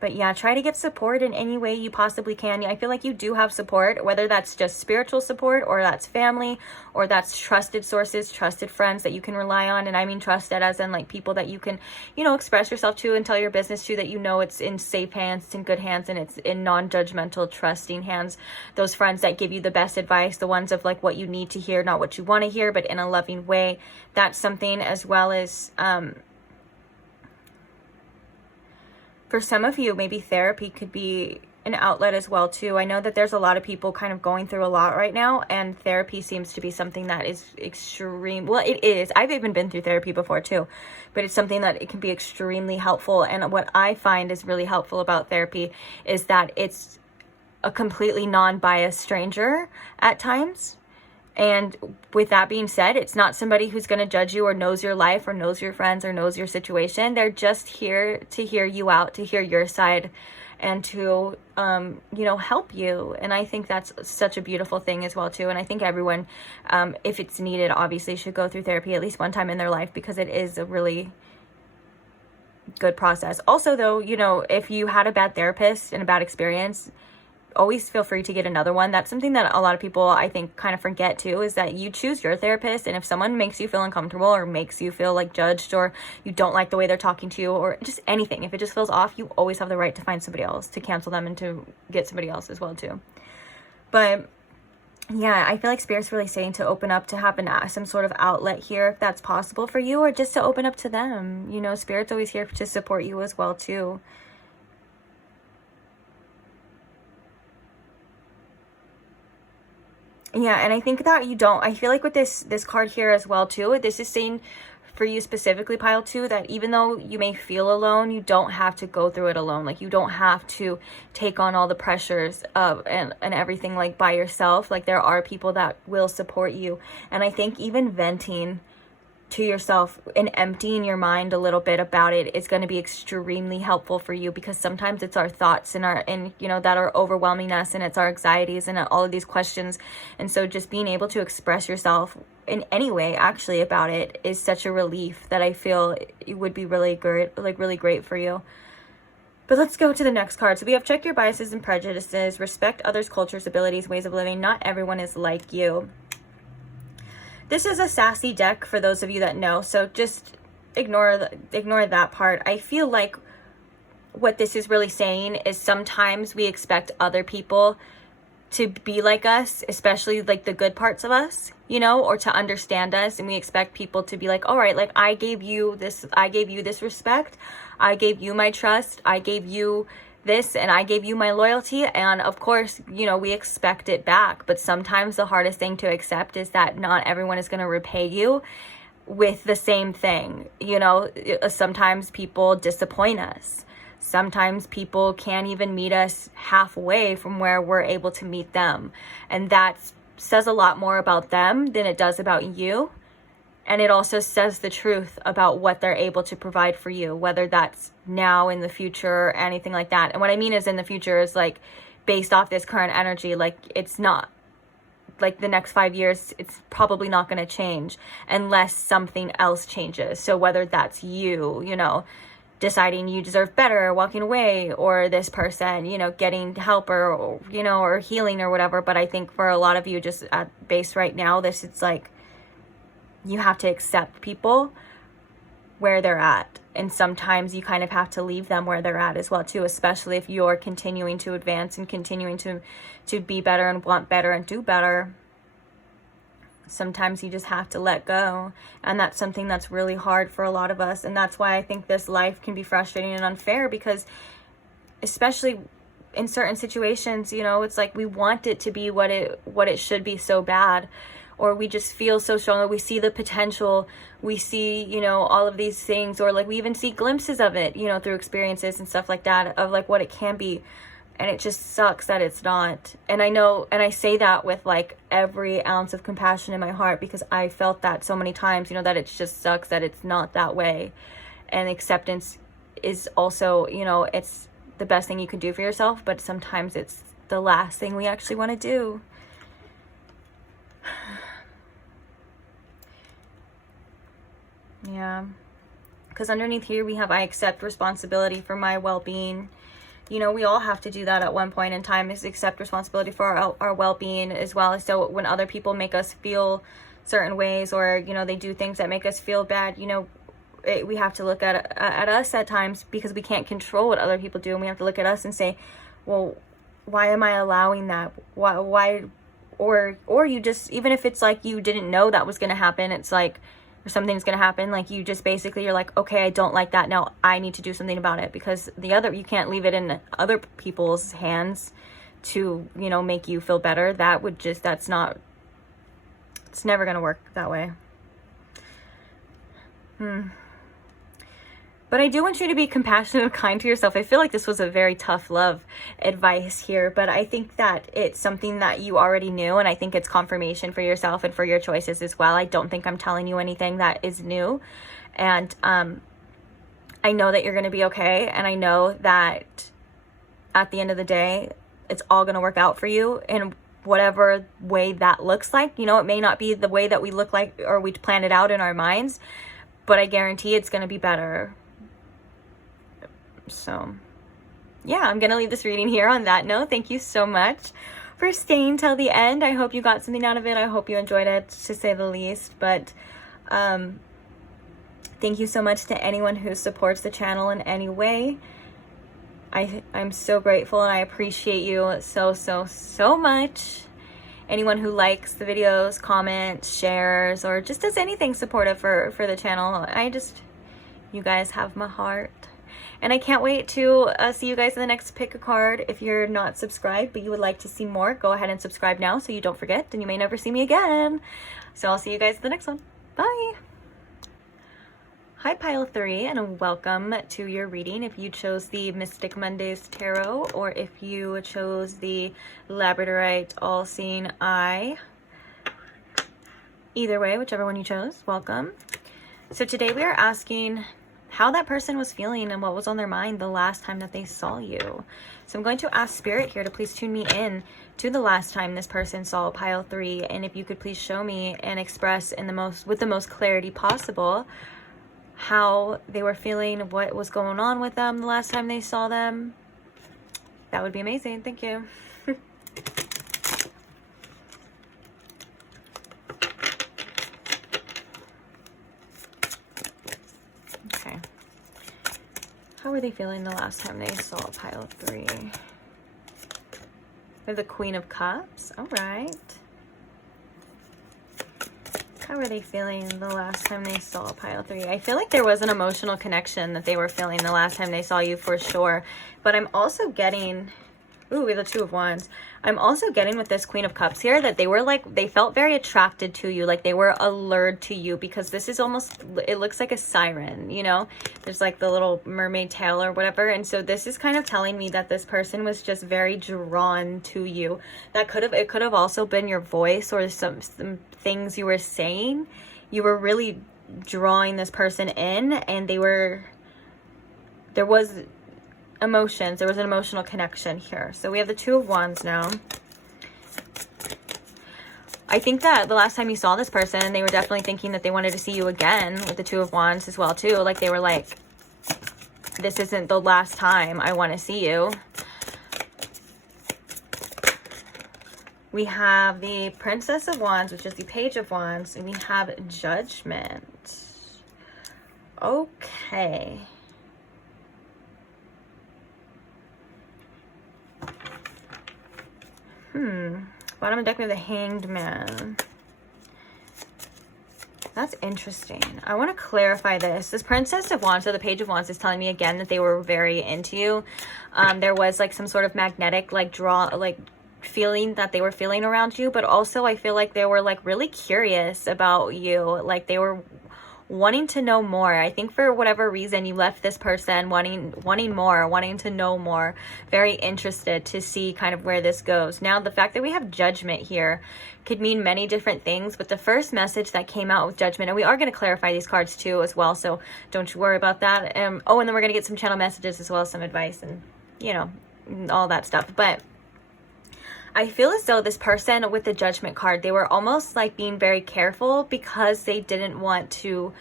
But yeah, try to get support in any way you possibly can. I feel like you do have support, whether that's just spiritual support, or that's family, or that's trusted sources, trusted friends that you can rely on. And I mean trusted as in like people that you can, you know, express yourself to and tell your business to, that you know it's in safe hands, it's in good hands, and it's in non-judgmental, trusting hands. Those friends that give you the best advice, the ones of like what you need to hear, not what you want to hear, but in a loving way. That's something, as well as, for some of you, maybe therapy could be an outlet as well too. I know that there's a lot of people kind of going through a lot right now, and therapy seems to be something that is extreme. Well, it is. I've even been through therapy before too, but it's something that it can be extremely helpful. And what I find is really helpful about therapy is that it's a completely non-biased stranger at times. And with that being said, it's not somebody who's going to judge you or knows your life or knows your friends or knows your situation. They're just here to hear you out, to hear your side, and to, you know, help you. And I think that's such a beautiful thing as well too. And I think everyone, if it's needed, obviously should go through therapy at least one time in their life, because it is a really good process. Also though, you know, if you had a bad therapist and a bad experience, always feel free to get another one. That's something that a lot of people, I think, kind of forget too, is that you choose your therapist. And if someone makes you feel uncomfortable or makes you feel like judged, or you don't like the way they're talking to you, or just anything, if it just feels off, you always have the right to find somebody else, to cancel them and to get somebody else as well too. But yeah, I feel like Spirit's really saying to open up, to have some sort of outlet here, if that's possible for you, or just to open up to them. You know, Spirit's always here to support you as well too. Yeah, and I think that I feel like with this card here as well too, this is saying for you specifically, pile 2, that even though you may feel alone, you don't have to go through it alone. Like, you don't have to take on all the pressures of and everything like by yourself. Like, there are people that will support you. And I think even venting to yourself and emptying your mind a little bit about it is going to be extremely helpful for you, because sometimes it's our thoughts and you know, that are overwhelming us, and it's our anxieties and all of these questions. And so just being able to express yourself in any way actually about it is such a relief, that I feel it would be really great, like really great for you. But let's go to the next card. So we have check your biases and prejudices, respect others' cultures, abilities, ways of living. Not everyone is like you. This is a sassy deck for those of you that know, so just ignore that part. I feel like what this is really saying is sometimes we expect other people to be like us, especially like the good parts of us, you know, or to understand us, and we expect people to be like, all right, like I gave you this respect, I gave you my trust, I gave you this and I gave you my loyalty, and of course, you know, we expect it back. But sometimes the hardest thing to accept is that not everyone is going to repay you with the same thing. You know, sometimes people disappoint us. Sometimes people can't even meet us halfway from where we're able to meet them. And that says a lot more about them than it does about you. And it also says the truth about what they're able to provide for you, whether that's now, in the future, or anything like that. And what I mean is in the future is like based off this current energy, like it's not like the next 5 years, it's probably not going to change unless something else changes. So whether that's you, you know, deciding you deserve better, walking away, or this person, you know, getting help, or, you know, or healing or whatever. But I think for a lot of you, just at base right now, this, it's like, you have to accept people where they're at. And sometimes you kind of have to leave them where they're at as well too, especially if you're continuing to advance and continuing to be better and want better and do better. Sometimes you just have to let go. And that's something that's really hard for a lot of us. And that's why I think this life can be frustrating and unfair, because especially in certain situations, you know, it's like we want it to be what it should be so bad. Or we just feel so strong, we see the potential, we see, you know, all of these things, or like we even see glimpses of it, you know, through experiences and stuff like that, of like what it can be. And it just sucks that it's not. And I know, and I say that with like every ounce of compassion in my heart, because I felt that so many times, you know, that it just sucks that it's not that way. And acceptance is also, you know, it's the best thing you can do for yourself, but sometimes it's the last thing we actually want to do. Yeah, because underneath here we have, I accept responsibility for my well-being. You know, we all have to do that at one point in time, is accept responsibility for our well-being as well. So when other people make us feel certain ways, or, you know, they do things that make us feel bad, you know, we have to look at us at times, because we can't control what other people do. And we have to look at us and say, well, why am I allowing that? Why, or you just, even if it's like you didn't know that was going to happen, it's like, or something's going to happen, like you just basically, you're like, okay, I don't like that. Now I need to do something about it, because you can't leave it in other people's hands to, you know, make you feel better. That would just, it's never going to work that way. But I do want you to be compassionate and kind to yourself. I feel like this was a very tough love advice here, but I think that it's something that you already knew, and I think it's confirmation for yourself and for your choices as well. I don't think I'm telling you anything that is new. And I know that you're going to be okay, and I know that at the end of the day, it's all going to work out for you in whatever way that looks like. You know, it may not be the way that we look like or we plan it out in our minds, but I guarantee it's going to be better. So yeah, I'm gonna leave this reading here on that note. Thank you so much for staying till the end. I hope you got something out of it. I hope you enjoyed it, to say the least. But thank you so much to anyone who supports the channel in any way. I'm so grateful, and I appreciate you so much. Anyone who likes the videos, comments, shares, or just does anything supportive for the channel, you guys have my heart. And I can't wait to see you guys in the next pick a card. If you're not subscribed but you would like to see more, go ahead and subscribe now so you don't forget, and you may never see me again. So I'll see you guys in the next one. Bye. Hi Pile 3, and welcome to your reading. If you chose the Mystic Mondays Tarot, or if you chose the Labradorite All-Seeing Eye, either way, whichever one you chose, welcome. So today we are asking how that person was feeling and what was on their mind the last time that they saw you. So I'm going to ask Spirit here to please tune me in to the last time this person saw Pile 3, and if you could please show me and express with the most clarity possible how they were feeling, what was going on with them the last time they saw them. That would be amazing. Thank you. Okay. How were they feeling the last time they saw Pile 3? They're the Queen of Cups. All right. How were they feeling the last time they saw pile 3? I feel like there was an emotional connection that they were feeling the last time they saw you for sure. But I'm also getting... Ooh, we have the 2 of Wands. I'm also getting with this Queen of Cups here that they were like, they felt very attracted to you. Like they were allured to you because this is almost, it looks like a siren, you know? There's like the little mermaid tail or whatever. And so this is kind of telling me that this person was just very drawn to you. That it could have also been your voice or some things you were saying. You were really drawing this person in, and there was emotions. There was an emotional connection here. So we have the 2 of Wands now. I think that the last time you saw this person, they were definitely thinking that they wanted to see you again with the 2 of Wands as well too. Like they were like, this isn't the last time I want to see you. We have the Princess of Wands, which is the Page of Wands, and we have Judgment. Okay. Bottom of the deck, we have the Hanged Man. That's interesting. I want to clarify this. This Princess of Wands, so the Page of Wands, is telling me again that they were very into you. There was like some sort of magnetic feeling that they were feeling around you, but also I feel like they were like really curious about you. Like they were wanting to know more. I think for whatever reason you left this person wanting more, wanting to know more, very interested to see kind of where this goes. Now the fact that we have Judgment here could mean many different things, but the first message that came out with Judgment, and we are going to clarify these cards too as well, so don't you worry about that. Oh, and then we're going to get some channel messages as well as some advice and, you know, all that stuff. But I feel as though this person with the Judgment card, they were almost like being very careful because they didn't want to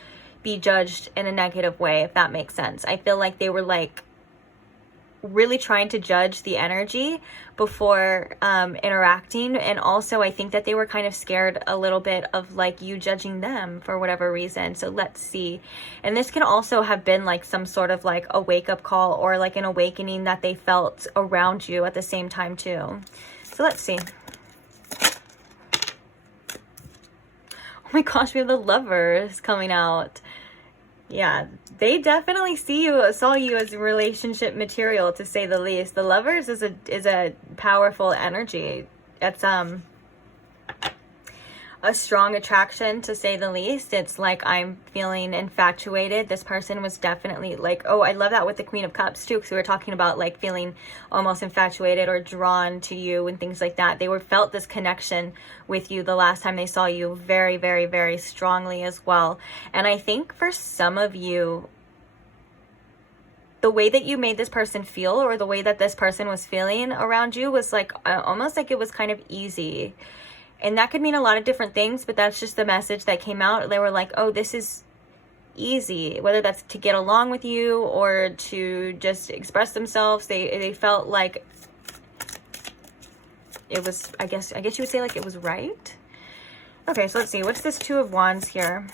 be judged in a negative way, if that makes sense. I feel like they were like really trying to judge the energy before interacting. And also I think that they were kind of scared a little bit of like you judging them for whatever reason. So let's see. And this can also have been like some sort of like a wake-up call or like an awakening that they felt around you at the same time too. So let's see. Oh my gosh, we have the Lovers coming out. Yeah, they definitely saw you as relationship material, to say the least. The Lovers is a powerful energy. It's a strong attraction, to say the least. It's like I'm feeling infatuated. This person was definitely like, oh, I love that with the Queen of Cups too, because we were talking about like feeling almost infatuated or drawn to you and things like that. They felt this connection with you the last time they saw you very, very, very strongly as well. And I think for some of you, the way that you made this person feel, or the way that this person was feeling around you, was like almost like it was kind of easy. And that could mean a lot of different things, but that's just the message that came out. They were like, oh, this is easy. Whether that's to get along with you or to just express themselves. They felt like it was, I guess you would say like it was right. Okay, so let's see. What's this 2 of Wands here?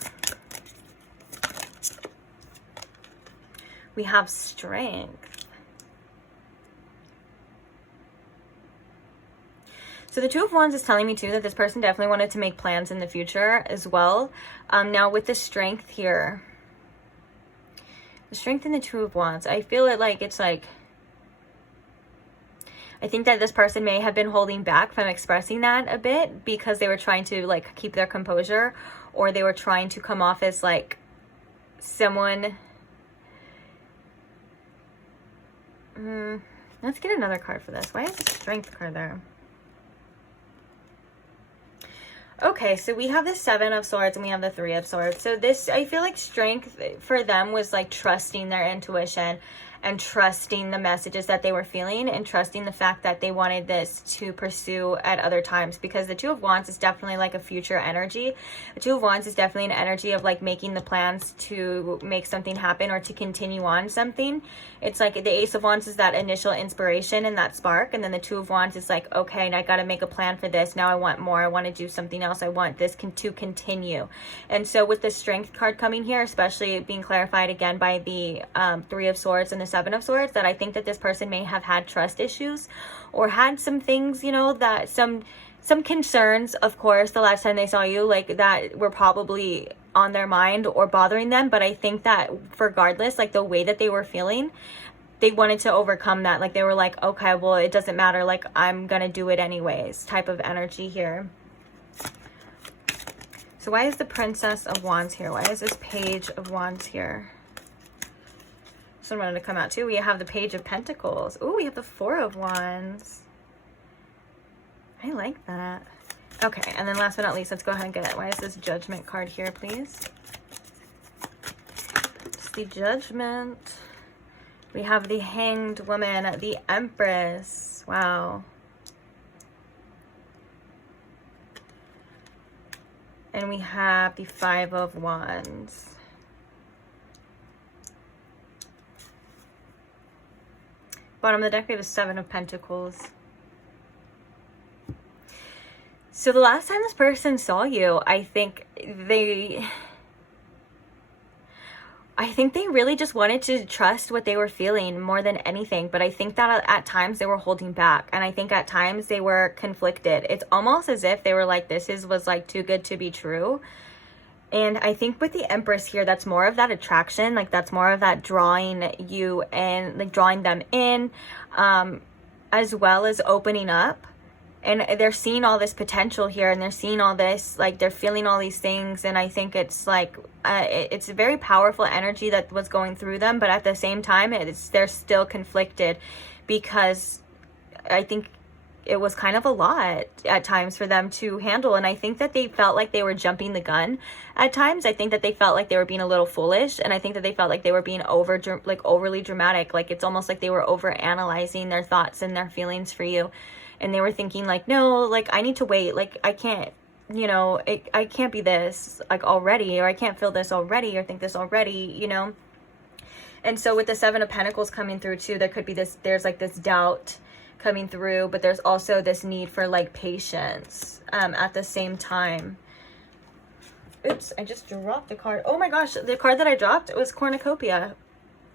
We have Strength. So the 2 of Wands is telling me too that this person definitely wanted to make plans in the future as well. Now with the Strength here, the Strength in the 2 of Wands, I feel it like it's like, I think that this person may have been holding back from expressing that a bit because they were trying to like keep their composure, or they were trying to come off as like someone. Let's get another card for this. Why is the Strength card there? Okay, so we have the 7 of Swords and we have the 3 of Swords. So this, I feel like Strength for them was like trusting their intuition and trusting the messages that they were feeling, and trusting the fact that they wanted this to pursue at other times, because the 2 of Wands is definitely like a future energy. The 2 of Wands is definitely an energy of like making the plans to make something happen or to continue on something. It's like the Ace of Wands is that initial inspiration and that spark, and then the 2 of Wands is like, okay, and I got to make a plan for this. Now I want more. I want to do something else. I want this to continue. And so with the Strength card coming here, especially being clarified again by the 3 of Swords and the 7 of Swords, that I think that this person may have had trust issues or had some things, you know, that some some concerns, of course, the last time they saw you, like that were probably on their mind or bothering them. But I think that regardless, like the way that they were feeling, they wanted to overcome that. Like they were like, okay, well, it doesn't matter. Like I'm going to do it anyways type of energy here. So why is the Princess of Wands here? Why is this Page of Wands here? So I wanted to come out too. We have the Page of Pentacles. Oh, we have the Four of Wands. I like that. Okay, and then last but not least, let's go ahead and get it. Why is this Judgment card here, please? It's the Judgment. We have the Hanged Woman, the Empress. Wow. And we have the Five of Wands. Bottom of the deck, we have the Seven of Pentacles. So the last time this person saw you, I think they really just wanted to trust what they were feeling more than anything. But I think that at times they were holding back. And I think at times they were conflicted. It's almost as if they were like, was like too good to be true. And I think with the Empress here, that's more of that attraction. Like that's more of that drawing you and like drawing them in, as well as opening up. And they're seeing all this potential here, and they're seeing all this, like they're feeling all these things. And I think it's like, it's a very powerful energy that was going through them. But at the same time, they're still conflicted, because I think it was kind of a lot at times for them to handle. And I think that they felt like they were jumping the gun at times. I think that they felt like they were being a little foolish. And I think that they felt like they were being overly dramatic. Like it's almost like they were over analyzing their thoughts and their feelings for you. And they were thinking like, no, like I need to wait. Like I can't, you know, I can't be this like already, or I can't feel this already, or think this already, you know? And so with the Seven of Pentacles coming through too, there could be this, there's like this doubt coming through, but there's also this need for like patience at the same time. Oops, I just dropped the card. Oh my gosh, the card that I dropped was Cornucopia.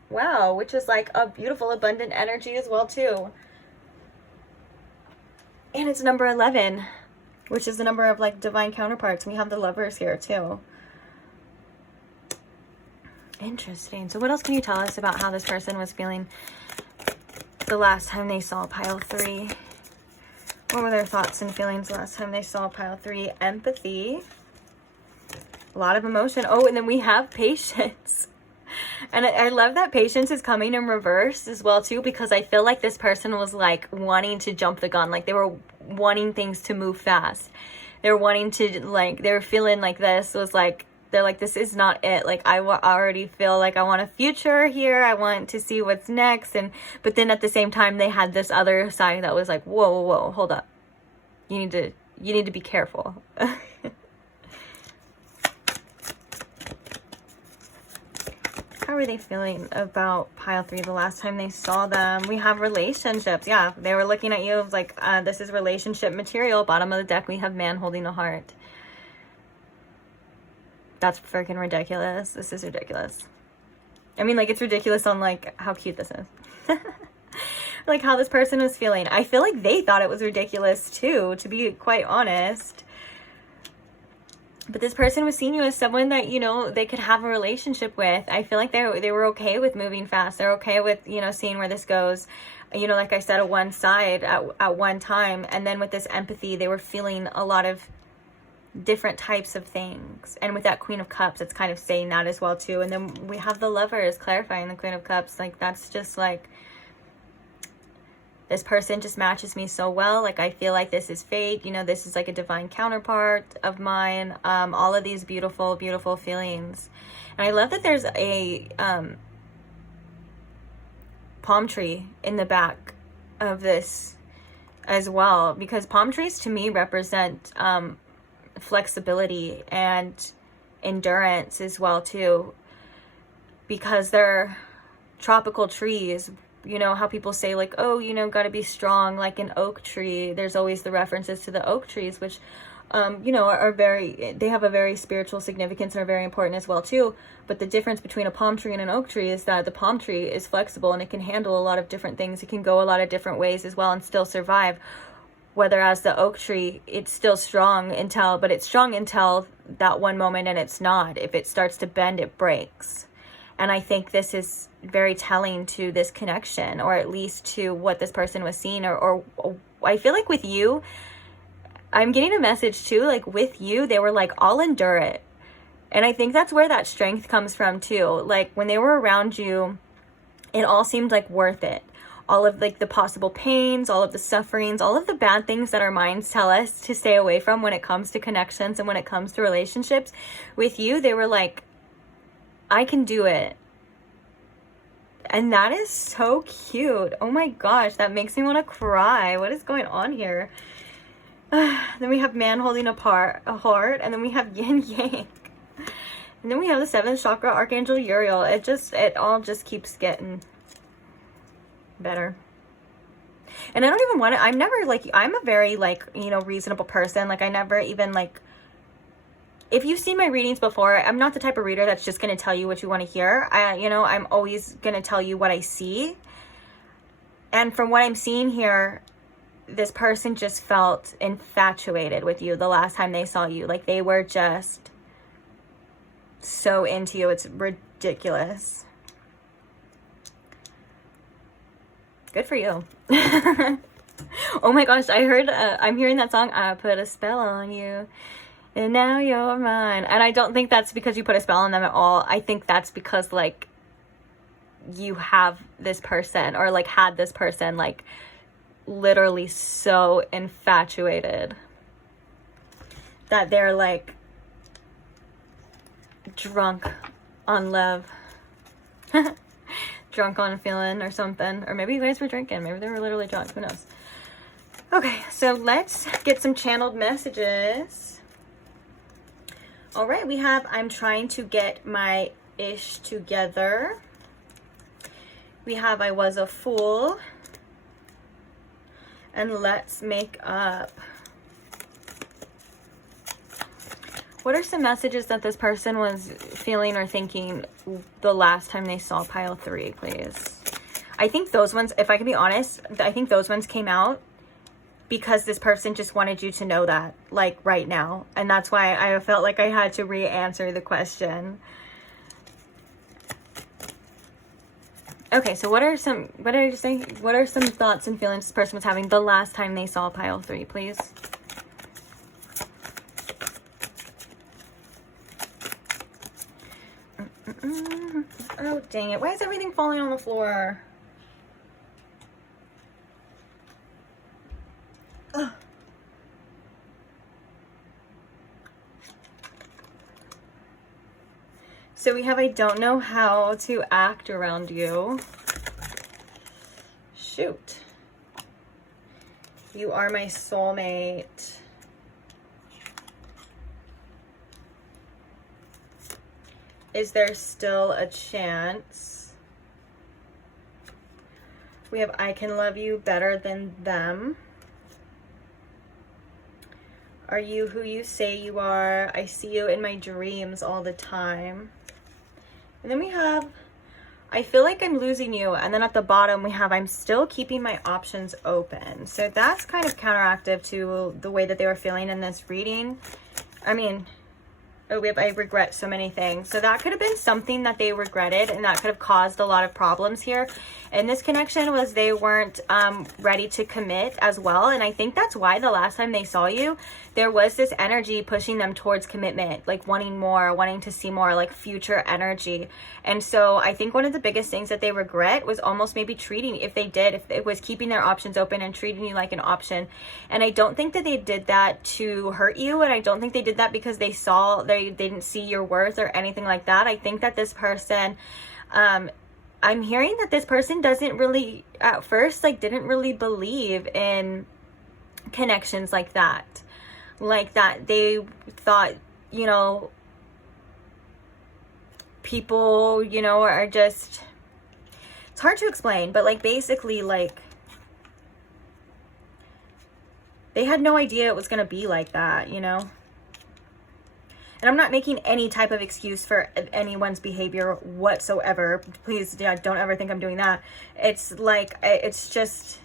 Wow, which is like a beautiful, abundant energy as well too. And it's number 11, which is the number of like divine counterparts. We have the Lovers here too. Interesting. So what else can you tell us about how this person was feeling the last time they saw pile 3? What were their thoughts and feelings the last time they saw pile 3? Empathy. A lot of emotion. Oh, and then we have patience. And I love that patience is coming in reverse as well too, because I feel like this person was like wanting to jump the gun. Like they were wanting things to move fast. They were wanting to like, they were feeling like this was like, they're like, this is not it. Like I already feel like I want a future here. I want to see what's next. But then at the same time, they had this other side that was like, whoa, hold up. You need to be careful. How were they feeling about pile 3 the last time they saw them? We have relationships. Yeah, they were looking at you like, this is relationship material. Bottom of the deck, we have man holding a heart. That's freaking ridiculous. This is ridiculous. I mean, like, it's ridiculous on, like, how cute this is. Like, how this person was feeling. I feel like they thought it was ridiculous, too, to be quite honest. But this person was seeing you as someone that, you know, they could have a relationship with. I feel like they were okay with moving fast. They're okay with, you know, seeing where this goes. You know, like I said, at one side at one time. And then with this empathy, they were feeling a lot of different types of things. And with that Queen of Cups, it's kind of saying that as well, too. And then we have the Lovers clarifying the Queen of Cups. Like, that's just like, this person just matches me so well. Like, I feel like this is fate. You know, this is like a divine counterpart of mine. All of these beautiful, beautiful feelings. And I love that there's a palm tree in the back of this as well. Because palm trees to me represent flexibility and endurance as well, too. Because they're tropical trees. You know how people say like, oh, you know, got to be strong like an oak tree. There's always the references to the oak trees, which, you know, they have a very spiritual significance and are very important as well too. But the difference between a palm tree and an oak tree is that the palm tree is flexible and it can handle a lot of different things. It can go a lot of different ways as well and still survive. whereas the oak tree, it's still strong until, but it's strong until that one moment, and it's not. If it starts to bend, it breaks. And I think this is very telling to this connection, or at least to what this person was seeing, or I feel like with you, I'm getting a message too, like with you, they were like, I'll endure it. And I think that's where that strength comes from too. Like when they were around you, it all seemed like worth it. All of like the possible pains, all of the sufferings, all of the bad things that our minds tell us to stay away from when it comes to connections and when it comes to relationships. With you, they were like, I can do it. And that is so cute. Oh my gosh, that makes me want to cry. What is going on here? Then we have man holding a heart, and then we have yin yang. And then we have the 7th chakra, Archangel Uriel. It all just keeps getting better. And I don't even want to, I'm never like, I'm a very like, you know, reasonable person. Like I never even like, if you've seen my readings before, I'm not the type of reader that's just going to tell you what you want to hear. You know, I'm always going to tell you what I see. And from what I'm seeing here, this person just felt infatuated with you the last time they saw you. Like they were just so into you. It's ridiculous. Good for you. Oh my gosh, I heard, I'm hearing that song, I put a spell on you, and now you're mine. And I don't think that's because you put a spell on them at all. I think that's because, like, you have this person, or, like, had this person, like, literally so infatuated that they're, like, drunk on love. Drunk on a feeling or something. Or maybe you guys were drinking. Maybe they were literally drunk. Who knows? Okay, so let's get some channeled messages. All right, we have, I'm trying to get my ish together. We have, I was a fool. And let's make up. What are some messages that this person was feeling or thinking the last time they saw pile 3, please? I think those ones, if I can be honest, I think those ones came out because this person just wanted you to know that, like, right now. And that's why I felt like I had to re-answer the question. Okay, so what are some thoughts and feelings this person was having the last time they saw pile 3, please? Oh, dang it. Why is everything falling on the floor? Ugh. So we have, I don't know how to act around you. Shoot. You are my soulmate. Is there still a chance? We have, I can love you better than them. Are you who you say you are? I see you in my dreams all the time. And then we have, I feel like I'm losing you. And then at the bottom we have, I'm still keeping my options open. So that's kind of counteractive to the way that they were feeling in this reading. I mean, oh, we have, I regret so many things. So that could have been something that they regretted, and that could have caused a lot of problems here. And this connection was they weren't ready to commit as well. And I think that's why the last time they saw you, there was this energy pushing them towards commitment, like wanting more, wanting to see more, like future energy. And so I think one of the biggest things that they regret was almost maybe treating, if it was keeping their options open and treating you like an option. And I don't think that they did that to hurt you. And I don't think they did that because they didn't see your worth or anything like that. I think that this person, I'm hearing that this person doesn't really, at first, like, didn't really believe in connections like that. Like that they thought, you know, people, you know, are just, it's hard to explain, but like basically like they had no idea it was going to be like that, you know? And I'm not making any type of excuse for anyone's behavior whatsoever. Please don't ever think I'm doing that. It's like, it's just,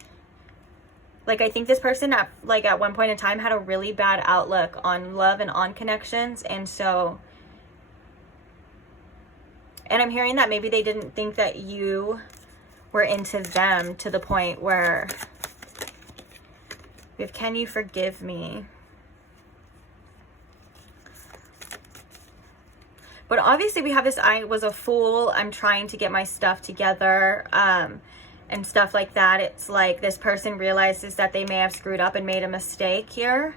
Like, I think this person at one point in time had a really bad outlook on love and on connections. And so, and I'm hearing that maybe they didn't think that you were into them to the point where, if can you forgive me? But obviously we have this, I was a fool, I'm trying to get my stuff together, and stuff like that. It's like this person realizes that they may have screwed up and made a mistake here.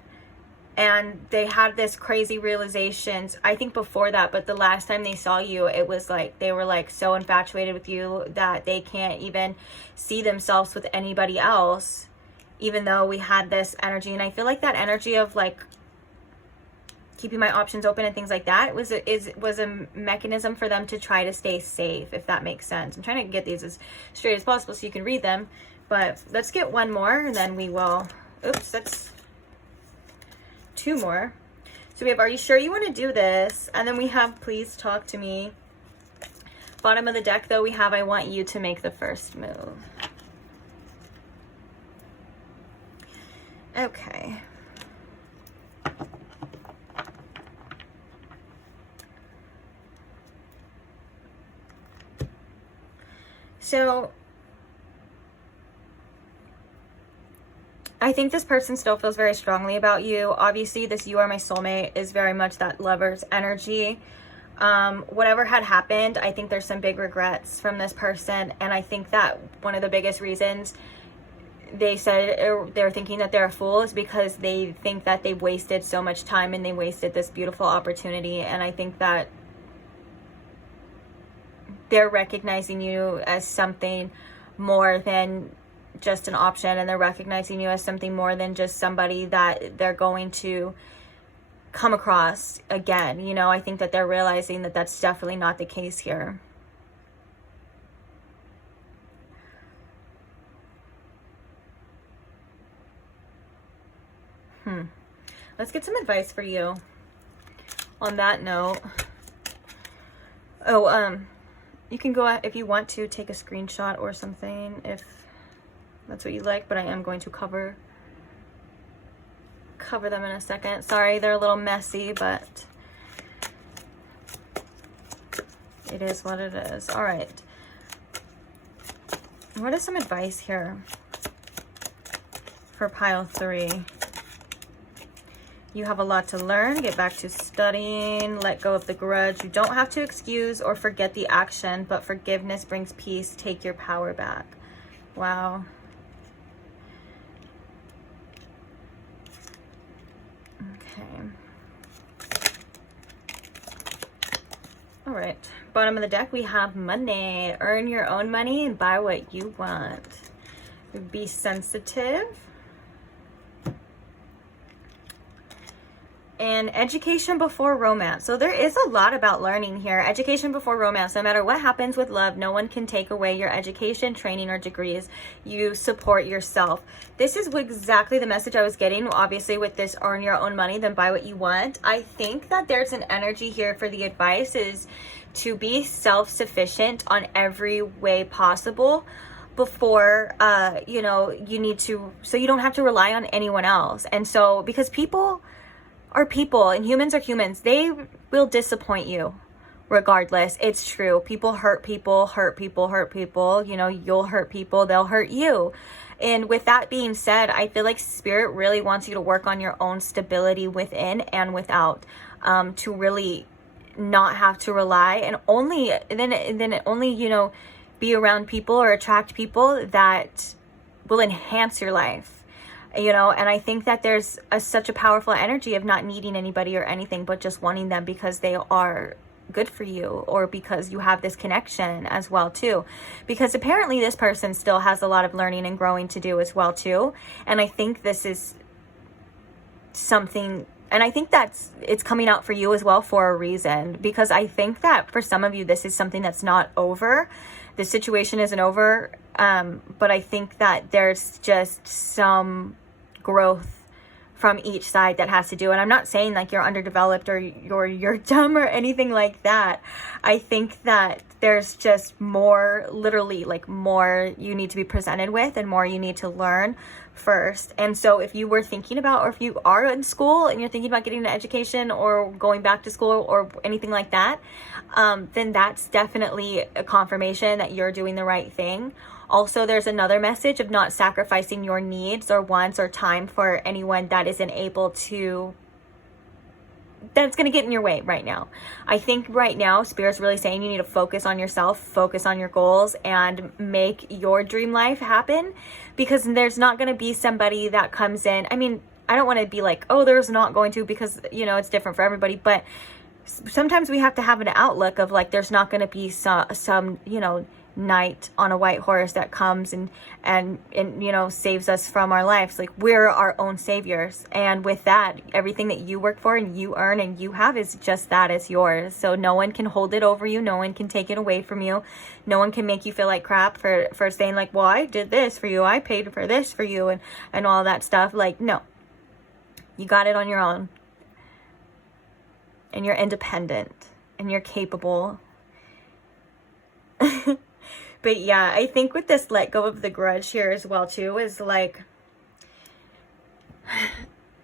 And they had this crazy realizations, I think before that, but the last time they saw you, it was like, they were like so infatuated with you that they can't even see themselves with anybody else, even though we had this energy. And I feel like that energy of like, keeping my options open and things like that was a mechanism for them to try to stay safe, if that makes sense. I'm trying to get these as straight as possible so you can read them, but let's get one more and then we will, oops, that's two more. So we have, are you sure you want to do this? And then we have, please talk to me. Bottom of the deck though, we have, I want you to make the first move. Okay. So I think this person still feels very strongly about you. Obviously, this "you are my soulmate" is very much that lover's energy. Whatever had happened, I think there's some big regrets from this person. And I think that one of the biggest reasons they said they're thinking that they're a fool is because they think that they wasted so much time and they wasted this beautiful opportunity. And I think that they're recognizing you as something more than just an option, and they're recognizing you as something more than just somebody that they're going to come across again. You know, I think that they're realizing that that's definitely not the case here. Let's get some advice for you on that note. Oh, you can go out if you want to take a screenshot or something if that's what you like, but I am going to cover them in a second. Sorry, they're a little messy, but it is what it is. All right. What is some advice here for pile 3? You have a lot to learn. Get back to studying. Let go of the grudge. You don't have to excuse or forget the action, but forgiveness brings peace. Take your power back. Wow. Okay. All right. Bottom of the deck, we have money. Earn your own money and buy what you want. Be sensitive. And education before romance. So there is a lot about learning here. Education before romance. No matter what happens with love, no one can take away your education, training, or degrees. You support yourself. This is exactly the message I was getting, obviously, with this earn your own money, then buy what you want. I think that there's an energy here for the advice is to be self-sufficient on every way possible before, you know, you need to, so you don't have to rely on anyone else. And so, because people are people and humans are humans, they will disappoint you regardless. It's true. People hurt people, you know, you'll hurt people, they'll hurt you. And with that being said, I feel like Spirit really wants you to work on your own stability within and without, to really not have to rely and then only, you know, be around people or attract people that will enhance your life. You know, and I think that there's such a powerful energy of not needing anybody or anything, but just wanting them because they are good for you or because you have this connection as well too. Because apparently this person still has a lot of learning and growing to do as well too. And I think this is something, and I think it's coming out for you as well for a reason, because I think that for some of you, this is something that's not over. The situation isn't over. But I think that there's just some growth from each side that has to do. And I'm not saying like you're underdeveloped or you're dumb or anything like that. I think that there's just more, literally like more you need to be presented with and more you need to learn first. And so if you were thinking about, or if you are in school and you're thinking about getting an education or going back to school or anything like that, then that's definitely a confirmation that you're doing the right thing. Also, there's another message of not sacrificing your needs or wants or time for anyone that isn't able to, that's going to get in your way right now. I think right now, Spirit's really saying you need to focus on yourself, focus on your goals, and make your dream life happen, because there's not going to be somebody that comes in. I mean, I don't want to be like, oh, there's not going to, because, you know, it's different for everybody, but sometimes we have to have an outlook of like, there's not going to be some, you know, knight on a white horse that comes and you know, saves us from our lives. Like, we're our own saviors, and with that, everything that you work for and you earn and you have is just that, is yours. So no one can hold it over you, no one can take it away from you, no one can make you feel like crap for saying like, well, I did this for you, I paid for this for you, and all that stuff. Like, no, you got it on your own, and you're independent and you're capable. But yeah, I think with this let go of the grudge here as well too, is like,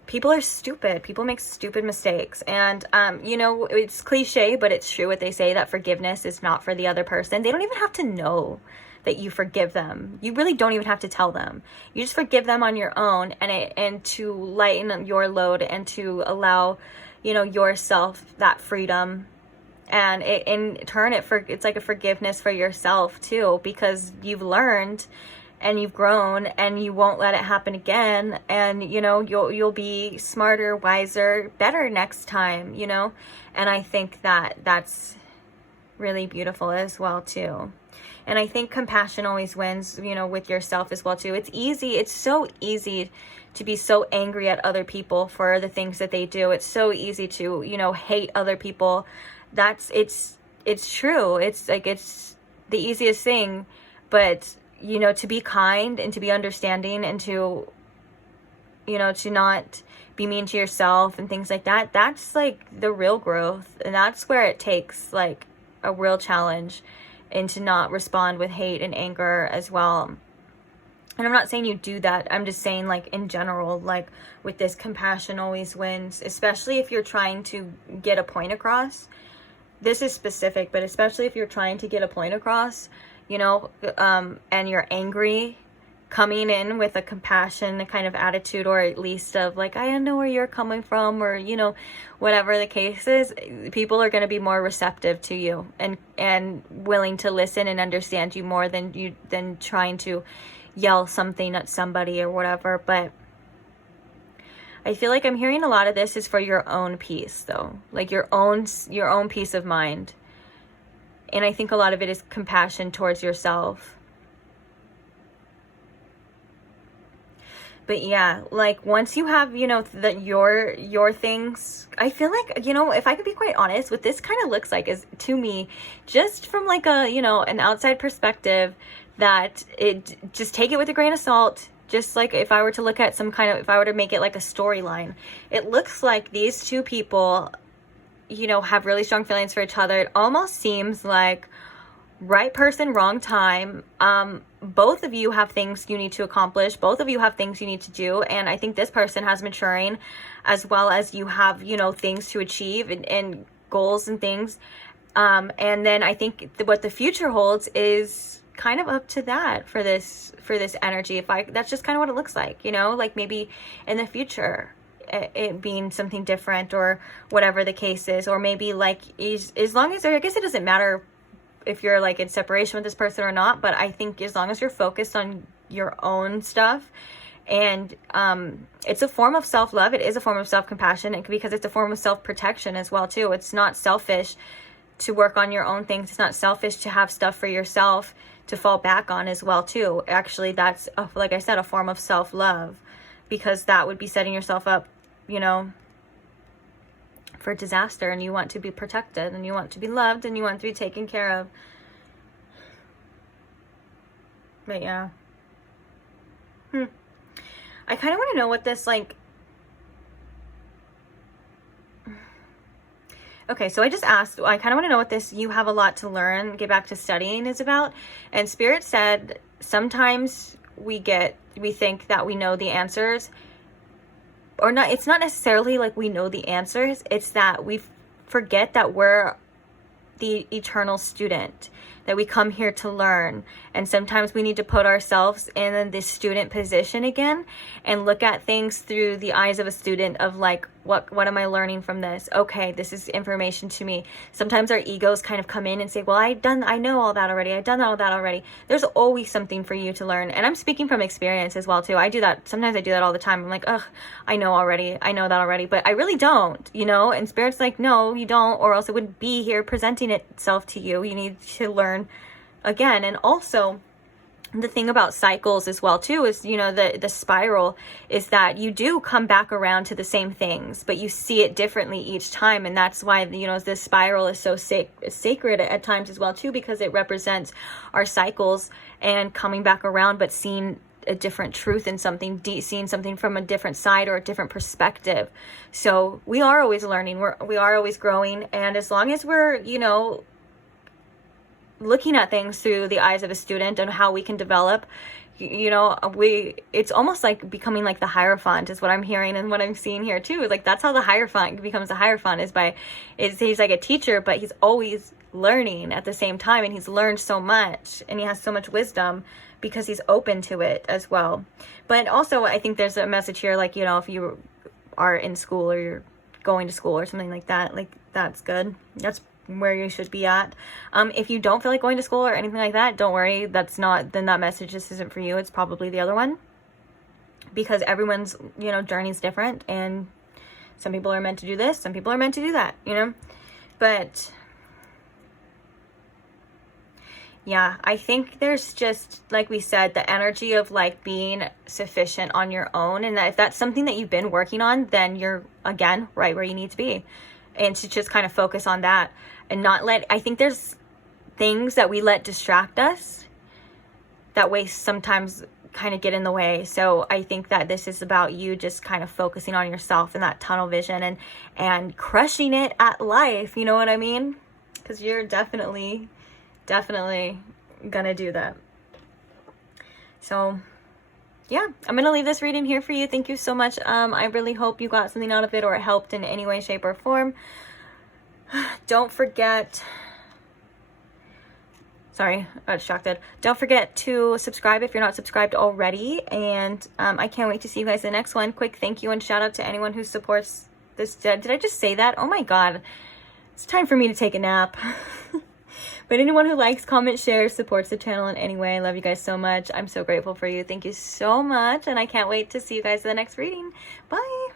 people are stupid. People make stupid mistakes. And, you know, it's cliche, but it's true what they say, that forgiveness is not for the other person. They don't even have to know that you forgive them. You really don't even have to tell them. You just forgive them on your own, and to lighten your load and to allow, you know, yourself that freedom. And in turn, it's like a forgiveness for yourself too, because you've learned and you've grown and you won't let it happen again. And, you know, you'll be smarter, wiser, better next time, you know. And I think that that's really beautiful as well too. And I think compassion always wins, you know, with yourself as well too. It's so easy to be so angry at other people for the things that they do. It's so easy to, you know, hate other people. It's true. It's like, it's the easiest thing. But, you know, to be kind and to be understanding and to, you know, to not be mean to yourself and things like that, that's like the real growth. And that's where it takes like a real challenge, and to not respond with hate and anger as well. And I'm not saying you do that. I'm just saying, like, in general, like with this, compassion always wins, especially if you're trying to get a point across. This is specific, but especially if you're trying to get a point across, you know, and you're angry, coming in with a compassion kind of attitude, or at least of like, I know where you're coming from, or, you know, whatever the case is, people are going to be more receptive to you and willing to listen and understand you more than trying to yell something at somebody or whatever. But I feel like I'm hearing a lot of this is for your own peace, though, like your own peace of mind. And I think a lot of it is compassion towards yourself. But yeah, like once you have, you know, your things, I feel like, you know, if I could be quite honest, what this kind of looks like is, to me, just from like a, you know, an outside perspective, that it, just take it with a grain of salt. Just like if I were to look at if I were to make it like a storyline, it looks like these two people, you know, have really strong feelings for each other. It almost seems like right person, wrong time. Both of you have things you need to accomplish. Both of you have things you need to do. And I think this person has maturing, as well as you have, you know, things to achieve and goals and things. And then I think what the future holds is kind of up to that for this energy. That's just kind of what it looks like, you know, like maybe in the future it being something different or whatever the case is, or maybe like as long as I guess it doesn't matter if you're like in separation with this person or not, but I think as long as you're focused on your own stuff, and it's a form of self-love, it is a form of self-compassion, because it's a form of self-protection as well too. It's not selfish to work on your own things. It's not selfish to have stuff for yourself to fall back on as well too. Actually, that's like I said, a form of self-love, because that would be setting yourself up, you know, for disaster. And you want to be protected, and you want to be loved, and you want to be taken care of. But yeah, I kind of want to know what this, like, Okay, so I just asked, I kind of want to know what this "you have a lot to learn, get back to studying" is about. And Spirit said sometimes we think that we know the answers, or not. It's not necessarily like we know the answers. It's that we forget that we're the eternal student, that we come here to learn. And sometimes we need to put ourselves in this student position again and look at things through the eyes of a student, of like, what am I learning from this? Okay, this is information to me. Sometimes our egos kind of come in and say, well, I know all that already. I've done all that already. There's always something for you to learn. And I'm speaking from experience as well too. I do that. Sometimes I do that all the time. I'm like, ugh, I know that already, but I really don't, you know? And Spirit's like, no, you don't, or else it wouldn't be here presenting itself to you. You need to learn again. And also, the thing about cycles as well too is, you know, the spiral is that you do come back around to the same things, but you see it differently each time. And that's why, you know, this spiral is so sacred at times as well too, because it represents our cycles and coming back around, but seeing a different truth in something, seeing something from a different side or a different perspective. So we are always learning, we are always growing. And as long as we're, you know, looking at things through the eyes of a student and how we can develop, you know, it's almost like becoming like the Hierophant is what I'm hearing, and what I'm seeing here too is like, that's how the Hierophant becomes a Hierophant, he's like a teacher, but he's always learning at the same time, and he's learned so much and he has so much wisdom because he's open to it as well. But also I think there's a message here, like, you know, if you are in school or you're going to school or something like that, like, that's good. That's where you should be at. If you don't feel like going to school or anything like that, don't worry. Then that message just isn't for you. It's probably the other one, because everyone's, you know, journey's different, and some people are meant to do this, some people are meant to do that, you know. But yeah, I think there's just, like we said, the energy of like being sufficient on your own, and that if that's something that you've been working on, then you're again right where you need to be. And to just kind of focus on that and not I think there's things that we let distract us that way sometimes kind of get in the way. So I think that this is about you just kind of focusing on yourself and that tunnel vision and crushing it at life. You know what I mean? Because you're definitely gonna do that. So yeah, I'm going to leave this reading here for you. Thank you so much. I really hope you got something out of it, or it helped in any way, shape, or form. Don't forget... Sorry, I got distracted. Don't forget to subscribe if you're not subscribed already. And I can't wait to see you guys in the next one. Quick thank you and shout out to anyone who supports this. Did I just say that? Oh my God. It's time for me to take a nap. But anyone who likes, comments, shares, supports the channel in any way, I love you guys so much. I'm so grateful for you. Thank you so much. And I can't wait to see you guys in the next reading. Bye.